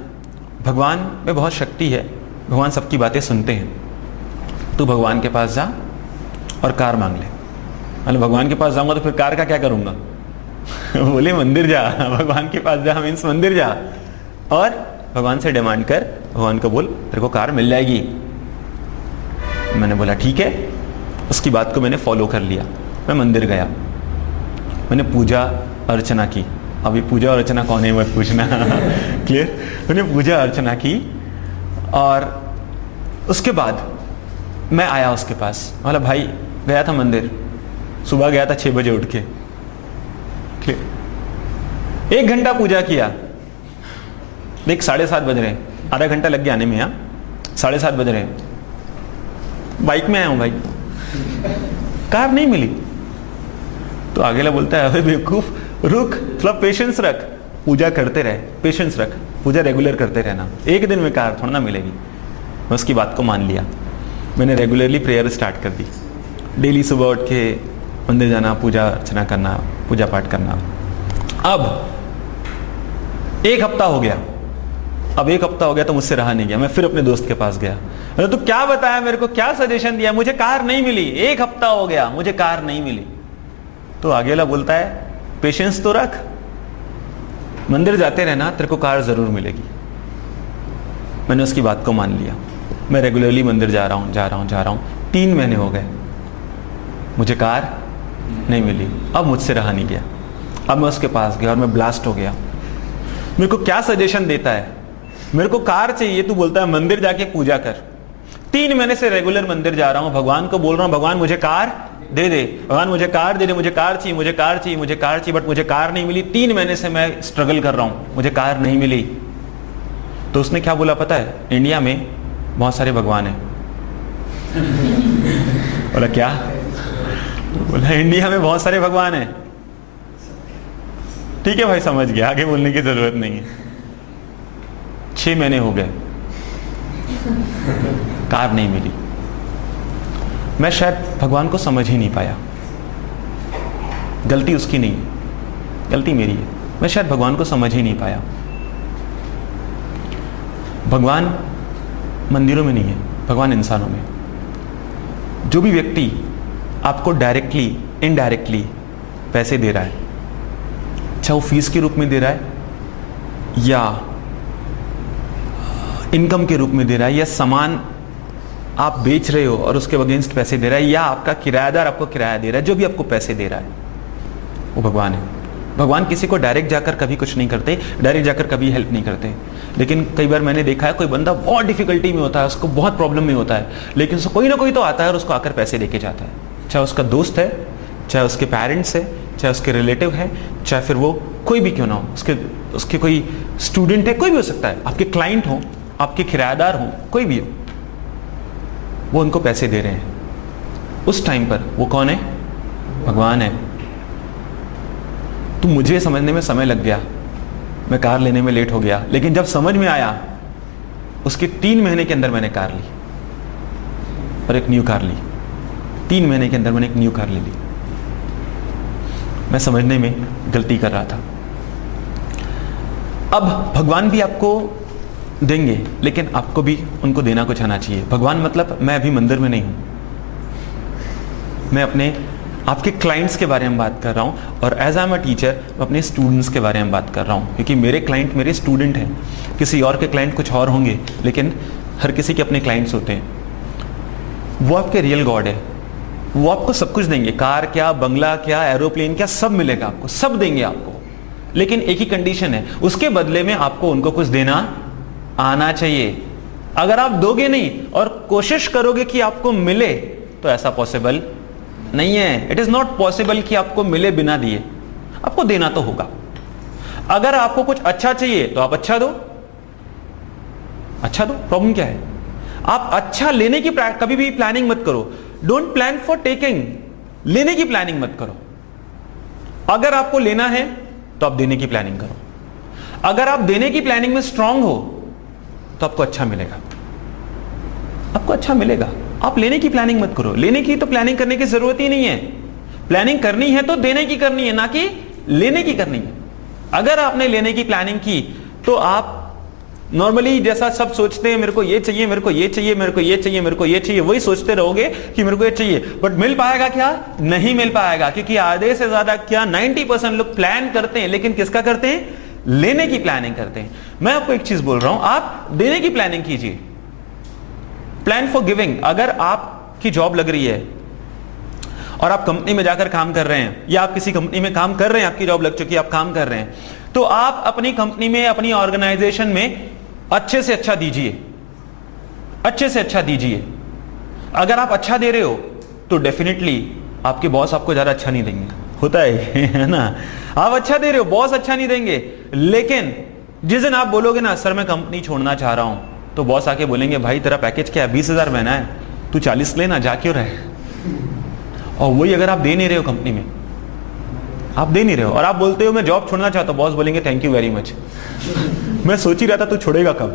भगवान में बहुत शक्ति है, भगवान सबकी बातें सुनते हैं, तू भगवान के पास जा और कार मांग ले। मतलब भगवान के पास जाऊंगा तो फिर कार का क्या करूंगा? बोले मंदिर जा, भगवान के पास जा मीन्स मंदिर जा और भगवान से डिमांड कर, भगवान को बोल तेरे को कार मिल जाएगी। मैंने बोला ठीक है, उसकी बात को मैंने फॉलो कर लिया। मैं मंदिर गया, मैंने पूजा अर्चना की। अभी पूजा अर्चना कौन है मत पूछना, क्लियर? मैंने पूजा अर्चना की और उसके बाद मैं आया उसके पास। मतलब भाई गया था मंदिर, सुबह गया था 6 बजे उठ के, क्लियर? 1 घंटा पूजा किया, देख 7:30 बज रहे, आधा घंटा लग गया आने में। यहाँ 7:30 बज रहे, बाइक में आया हूं भाई, कार नहीं मिली। तो आगे बोलता है अबे बेवकूफ, रुक, थोड़ा पेशेंस रख, पूजा करते रहे, पेशेंस रख, पूजा रेगुलर करते रहना, एक दिन में कार थोड़ा ना मिलेगी। मैं उसकी बात को मान लिया, मैंने रेगुलरली प्रेयर स्टार्ट कर दी। डेली सुबह उठ के मंदिर जाना, पूजा अर्चना करना, पूजा पाठ करना। अब 1 हफ्ता हो गया, अब 1 हफ्ता हो गया तो मुझसे रहा नहीं गया। मैं फिर अपने दोस्त के पास गया, अरे तू क्या बताया मेरे को, क्या सजेशन दिया? मुझे कार नहीं मिली, 1 हफ्ता हो गया मुझे कार नहीं मिली। तो आगे वाला बोलता है पेशेंस तो रख, मंदिर जाते रहना, तेरे को कार जरूर मिलेगी। मैंने उसकी बात को मान लिया, मैं रेगुलरली मंदिर जा रहा हूं। 3 महीने हो गए, मुझे कार नहीं मिली। अब मुझसे रहा नहीं गया, अब मैं उसके पास गया और मैं ब्लास्ट हो गया। मेरे को क्या सजेशन देता है? मेरे को कार चाहिए, तू बोलता है मंदिर जाके पूजा कर। 3 महीने से रेगुलर मंदिर जा रहा हूं, भगवान को बोल रहा हूं भगवान मुझे कार दे दे, भगवान मुझे कार दे दे, मुझे कार चाहिए, मुझे कार चाहिए, मुझे कार चाहिए, बट मुझे कार नहीं मिली। 3 महीने से मैं स्ट्रगल कर रहा हूं, मुझे कार नहीं मिली। तो उसने क्या बोला पता है? इंडिया में बहुत सारे भगवान हैं। बोला क्या? बोला इंडिया में बहुत सारे भगवान हैं। ठीक है भाई, समझ गया, आगे बोलने की जरूरत नहीं है। 6 महीने हो गए, कार नहीं मिली। मैं शायद भगवान को समझ ही नहीं पाया। गलती उसकी नहीं है, गलती मेरी है। मैं शायद भगवान को समझ ही नहीं पाया। भगवान मंदिरों में नहीं है, भगवान इंसानों में। जो भी व्यक्ति आपको डायरेक्टली इनडायरेक्टली पैसे दे रहा है, चाहे वो फीस के रूप में दे रहा है या इनकम के रूप में दे रहा है, या सामान आप बेच रहे हो और उसके अगेंस्ट पैसे दे रहा है, या आपका किराएदार आपको किराया दे रहा है, जो भी आपको पैसे दे रहा है वो भगवान है। भगवान किसी को डायरेक्ट जाकर कभी कुछ नहीं करते, डायरेक्ट जाकर कभी हेल्प नहीं करते। लेकिन कई बार मैंने देखा है कोई बंदा बहुत डिफिकल्टी में होता है, उसको बहुत प्रॉब्लम में होता है, लेकिन उसको कोई ना कोई तो आता है और उसको आकर पैसे देके जाता है। चाहे उसका दोस्त है, चाहे उसके पेरेंट्स है, चाहे उसके रिलेटिव है, चाहे फिर वो कोई भी क्यों ना हो, उसके कोई स्टूडेंट है, कोई भी हो सकता है, आपके क्लाइंट हो, आपके किराएदार हो, कोई भी हो, वो उनको पैसे दे रहे हैं। उस टाइम पर वो कौन है? भगवान है। तो मुझे समझने में समय लग गया, मैं कार लेने में लेट हो गया, लेकिन जब समझ में आया उसके 3 महीने के अंदर मैंने कार ली और एक न्यू कार ली। 3 महीने के अंदर मैंने एक न्यू कार ले ली। मैं समझने में गलती कर रहा था। अब भगवान भी आपको देंगे, लेकिन आपको भी उनको देना कुछ आना चाहिए। भगवान मतलब मैं अभी मंदिर में नहीं हूं, मैं अपने आपके क्लाइंट्स के बारे में बात कर रहा हूं, और as I am a teacher अपने स्टूडेंट्स के बारे में बात कर रहा हूं, क्योंकि मेरे क्लाइंट मेरे स्टूडेंट हैं। किसी और के क्लाइंट कुछ और होंगे, लेकिन हर किसी के अपने क्लाइंट्स होते हैं। वो आपके रियल गॉड है, वो आपको सब कुछ देंगे, कार क्या, बंगला क्या, एरोप्लेन क्या, सब मिलेगा आपको, सब देंगे आपको। लेकिन एक ही कंडीशन है, उसके बदले में आपको उनको कुछ देना आना चाहिए। अगर आप दोगे नहीं और कोशिश करोगे कि आपको मिले, तो ऐसा पॉसिबल नहीं है। इट इज नॉट पॉसिबल कि आपको मिले बिना दिए, आपको देना तो होगा। अगर आपको कुछ अच्छा चाहिए तो आप अच्छा दो, अच्छा दो, प्रॉब्लम क्या है? आप अच्छा लेने की कभी भी प्लानिंग मत करो। डोंट प्लान फॉर टेकिंग, लेने की प्लानिंग मत करो। अगर आपको लेना है तो आप देने की प्लानिंग करो। अगर आप देने की प्लानिंग में स्ट्रांग हो तो आपको अच्छा मिलेगा, आपको अच्छा मिलेगा। आप लेने की प्लानिंग मत करो। लेने की तो प्लानिंग करने की जरूरत ही नहीं है। प्लानिंग करनी है तो देने की करनी है, ना कि लेने की करनी है। अगर आपने लेने की प्लानिंग की तो आप नॉर्मली जैसा सब सोचते हैं, मेरे को ये चाहिए, मेरे को ये चाहिए, मेरे को ये चाहिए, मेरे को ये चाहिए, वही सोचते रहोगे कि मेरे को ये चाहिए, बट मिल पाएगा क्या? नहीं मिल पाएगा, क्योंकि आधे से ज्यादा क्या 90% लोग प्लान करते हैं, लेकिन किसका करते हैं? लेने की प्लानिंग करते हैं। मैं आपको एक चीज बोल रहा हूं, आप देने की प्लानिंग कीजिए। Plan for giving. अगर आपकी जॉब लग रही है और आप कंपनी में जाकर काम कर रहे हैं, या आप किसी कंपनी में काम कर रहे हैं, आपकी जॉब लग चुकी है, आप काम कर रहे हैं, तो आप अपनी कंपनी में, अपनी ऑर्गेनाइजेशन में अच्छे से अच्छा दीजिए, अच्छे से अच्छा दीजिए। अगर आप अच्छा दे रहे हो तो डेफिनेटली आपके बॉस आपको ज्यादा अच्छा नहीं देंगे, होता है ना? आप अच्छा दे रहे हो, बॉस अच्छा नहीं देंगे। लेकिन जिस दिन आप बोलोगे ना सर मैं कंपनी छोड़ना चाह रहा हूं, तो बॉस आके बोलेंगे भाई तेरा पैकेज क्या है? 20,000 महीना है, तू 40 लेना, जा क्यों रहे? और वही अगर आप दे नहीं रहे हो कंपनी में, आप दे नहीं रहे हो और आप बोलते हो मैं जॉब छोड़ना चाहता हूं, बॉस बोलेंगे थैंक यू वेरी मच। मैं सोच ही रहा था तू छोड़ेगा कब,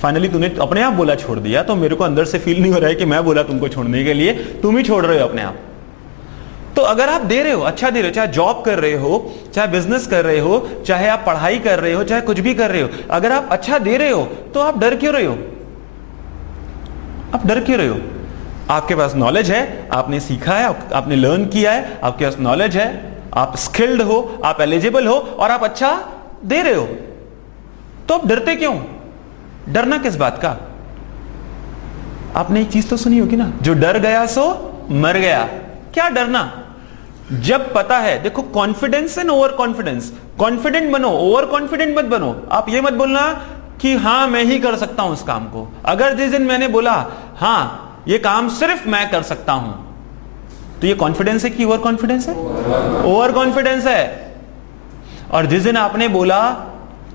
फाइनली तूने अपने आप बोला छोड़ दिया, तो मेरे को अंदर से फील नहीं हो रहा है कि मैं बोला तुमको छोड़ने के लिए, तुम ही छोड़ रहे हो अपने आप। तो अगर आप दे रहे हो, अच्छा दे रहे हो, चाहे जॉब कर रहे हो, चाहे बिजनेस कर रहे हो, चाहे आप पढ़ाई कर रहे हो, चाहे कुछ भी कर रहे हो, अगर आप अच्छा दे रहे हो तो आप डर क्यों रहे हो? आप डर क्यों रहे हो? आपके पास नॉलेज है, आपने सीखा है, आपने लर्न किया है, आपके पास नॉलेज है, आप स्किल्ड हो, आप एलिजिबल हो और आप अच्छा दे रहे हो, तो आप डरते क्यों? डरना किस बात का? आपने एक चीज तो सुनी होगी ना, जो डर गया सो मर गया। क्या डरना? जब पता है, देखो confidence and over confidence. Confident बनो, ओवर कॉन्फिडेंट मत बनो। आप ये मत बोलना कि हां मैं ही कर सकता हूं इस काम को। अगर जिस दिन मैंने बोला हां ये काम सिर्फ मैं कर सकता हूं, तो ये कॉन्फिडेंस है कि ओवर कॉन्फिडेंस है? ओवर कॉन्फिडेंस है। और जिस दिन आपने बोला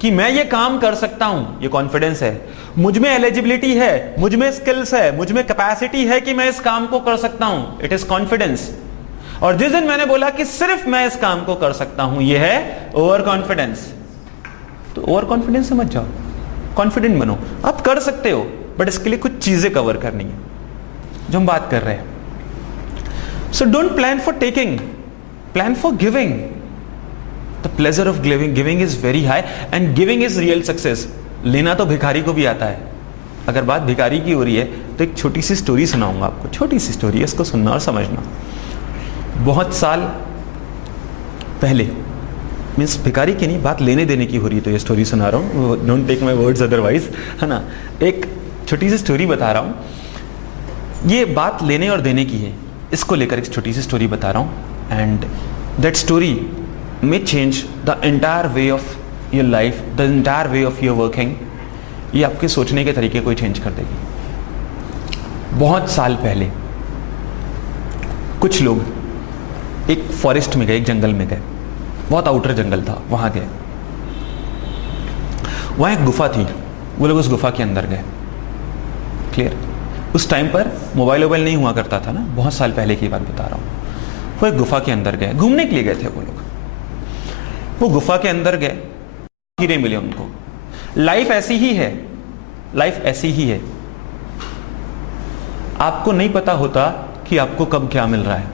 कि मैं ये काम कर सकता हूं, ये कॉन्फिडेंस है। मुझ में एलिजिबिलिटी है, मुझ में स्किल्स है, मुझ में कैपेसिटी है कि मैं इस काम को कर सकता हूं, इट इज कॉन्फिडेंस। और जिस दिन मैंने बोला कि सिर्फ मैं इस काम को कर सकता हूं, ये है ओवर कॉन्फिडेंस। तो ओवर कॉन्फिडेंस से मत जाओ, कॉन्फिडेंट बनो। आप कर सकते हो, बट इसके लिए कुछ चीजें कवर करनी है जो हम बात कर रहे हैं। So don't plan for taking, plan for giving. The pleasure of giving is very high and giving is real success. लेना तो भिखारी को भी आता है। अगर बात भिखारी की हो रही है तो एक छोटी सी स्टोरी सुनाऊंगा आपको, छोटी सी स्टोरी है, इसको सुनना और समझना। बहुत साल पहले, मीन्स भिखारी की नहीं, बात लेने देने की हो रही है तो ये स्टोरी सुना रहा हूँ, don't take my words otherwise, है ना। एक छोटी सी स्टोरी बता रहा हूँ, ये बात लेने और देने की है, इसको लेकर एक छोटी सी स्टोरी बता रहा हूँ। And that story may change the entire way of your life, the entire way of your working. ये आपके सोचने के तरीके को चेंज कर देगी। बहुत साल पहले कुछ लोग एक फॉरेस्ट में गए, एक जंगल में गए, बहुत आउटर जंगल था, वहां गए। वहां एक गुफा थी, वो लोग उस गुफा के अंदर गए। क्लियर? उस टाइम पर मोबाइल नहीं हुआ करता था ना, बहुत साल पहले की बात बता रहा हूं। वो एक गुफा के अंदर गए, घूमने के लिए गए थे वो लोग। वो गुफा के अंदर गए, हीरे मिले उनको। लाइफ ऐसी ही है, लाइफ ऐसी ही है। आपको नहीं पता होता कि आपको कब क्या मिल रहा है।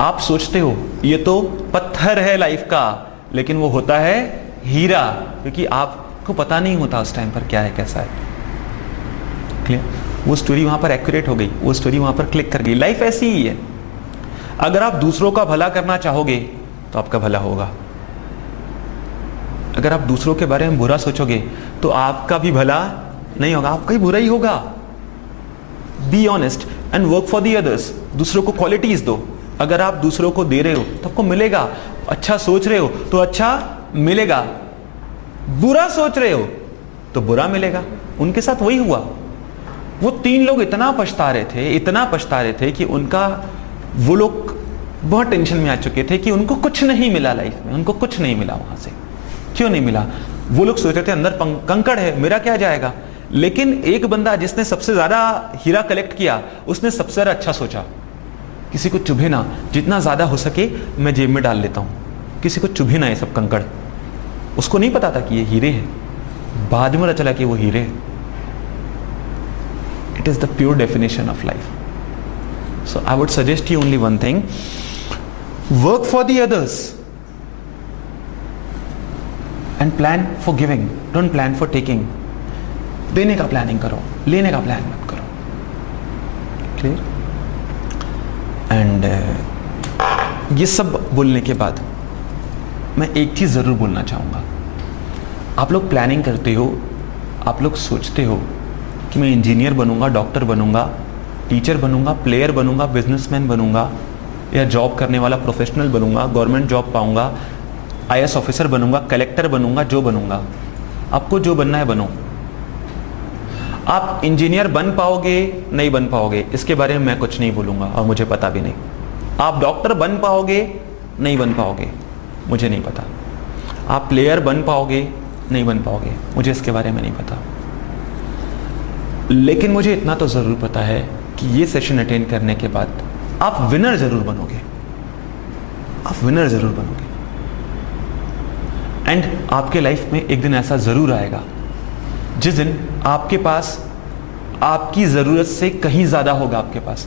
आप सोचते हो ये तो पत्थर है लाइफ का, लेकिन वो होता है हीरा, क्योंकि आपको पता नहीं होता उस टाइम पर क्या है कैसा है। क्लियर? वो स्टोरी वहां पर एक्यूरेट हो गई, वो स्टोरी वहां पर क्लिक कर गई। लाइफ ऐसी ही है। अगर आप दूसरों का भला करना चाहोगे तो आपका भला होगा। अगर आप दूसरों के बारे में बुरा सोचोगे तो आपका भी भला नहीं होगा, आपका ही बुरा ही होगा। Be honest and work for the others. दूसरों को क्वालिटीज दो। अगर आप दूसरों को दे रहे हो तो आपको मिलेगा। अच्छा सोच रहे हो तो अच्छा मिलेगा, बुरा सोच रहे हो तो बुरा मिलेगा। उनके साथ वही हुआ। वो 3 लोग इतना पछता रहे थे कि उनका, वो लोग बहुत टेंशन में आ चुके थे कि उनको कुछ नहीं मिला लाइफ में, उनको कुछ नहीं मिला। वहां से क्यों नहीं मिला? वो लोग सोच रहे थे अंदर कंकड़ है, मेरा क्या जाएगा। लेकिन एक बंदा जिसने सबसे ज्यादा हीरा कलेक्ट किया, उसने सबसे ज्यादा अच्छा सोचा, किसी को चुभे ना, जितना ज्यादा हो सके मैं जेब में डाल लेता हूं, किसी को चुभे ना ये सब कंकड़। उसको नहीं पता था कि ये हीरे है, बाद में पता चला कि वो हीरे है। It is the pure definition of life. So I would suggest you only one thing, work for the others and plan for giving, don't plan for taking. देने का प्लानिंग करो, लेने का प्लान मत करो। क्लियर? एंड ये सब बोलने के बाद मैं एक चीज जरूर बोलना चाहूंगा। आप लोग प्लानिंग करते हो, आप लोग सोचते हो कि मैं इंजीनियर बनूंगा, डॉक्टर बनूंगा, टीचर बनूंगा, प्लेयर बनूंगा, बिजनेसमैन बनूंगा, या जॉब करने वाला प्रोफेशनल बनूंगा, गवर्नमेंट जॉब पाऊंगा, IAS ऑफिसर बनूंगा, कलेक्टर बनूंगा, जो बनूंगा। आपको जो बनना है बनो। आप इंजीनियर बन पाओगे नहीं बन पाओगे इसके बारे में मैं कुछ नहीं बोलूंगा, और मुझे पता भी नहीं। आप डॉक्टर बन पाओगे नहीं बन पाओगे मुझे नहीं पता। आप प्लेयर बन पाओगे नहीं बन पाओगे मुझे इसके बारे में नहीं पता। लेकिन मुझे इतना तो जरूर पता है कि ये सेशन अटेंड करने के बाद आप विनर जरूर बनोगे, आप विनर जरूर बनोगे। एंड आपके लाइफ में एक दिन ऐसा जरूर आएगा जिस दिन आपके पास आपकी जरूरत से कहीं ज्यादा होगा। आपके पास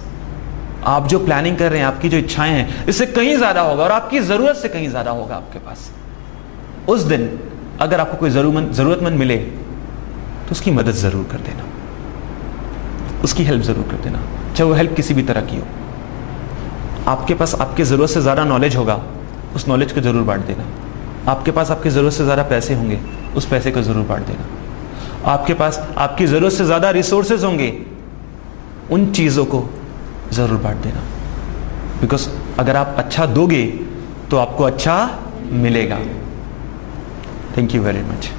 आप जो प्लानिंग कर रहे हैं, आपकी जो इच्छाएं हैं, इससे कहीं ज्यादा होगा, और आपकी जरूरत से कहीं ज्यादा होगा आपके पास। उस दिन अगर आपको कोई जरूरतमंद मिले तो उसकी मदद जरूर कर देना, उसकी हेल्प जरूर कर देना, चाहे वो हेल्प किसी भी तरह की हो। आपके पास आपकी जरूरत से ज्यादा नॉलेज होगा, उस नॉलेज को जरूर बांट देना। आपके पास आपकी जरूरत से ज्यादा पैसे होंगे, उस पैसे को जरूर बांट देना। आपके पास आपकी जरूरत से ज्यादा रिसोर्सेज होंगे, उन चीजों को जरूर बांट देना। बिकॉज अगर आप अच्छा दोगे तो आपको अच्छा मिलेगा। Thank you very much.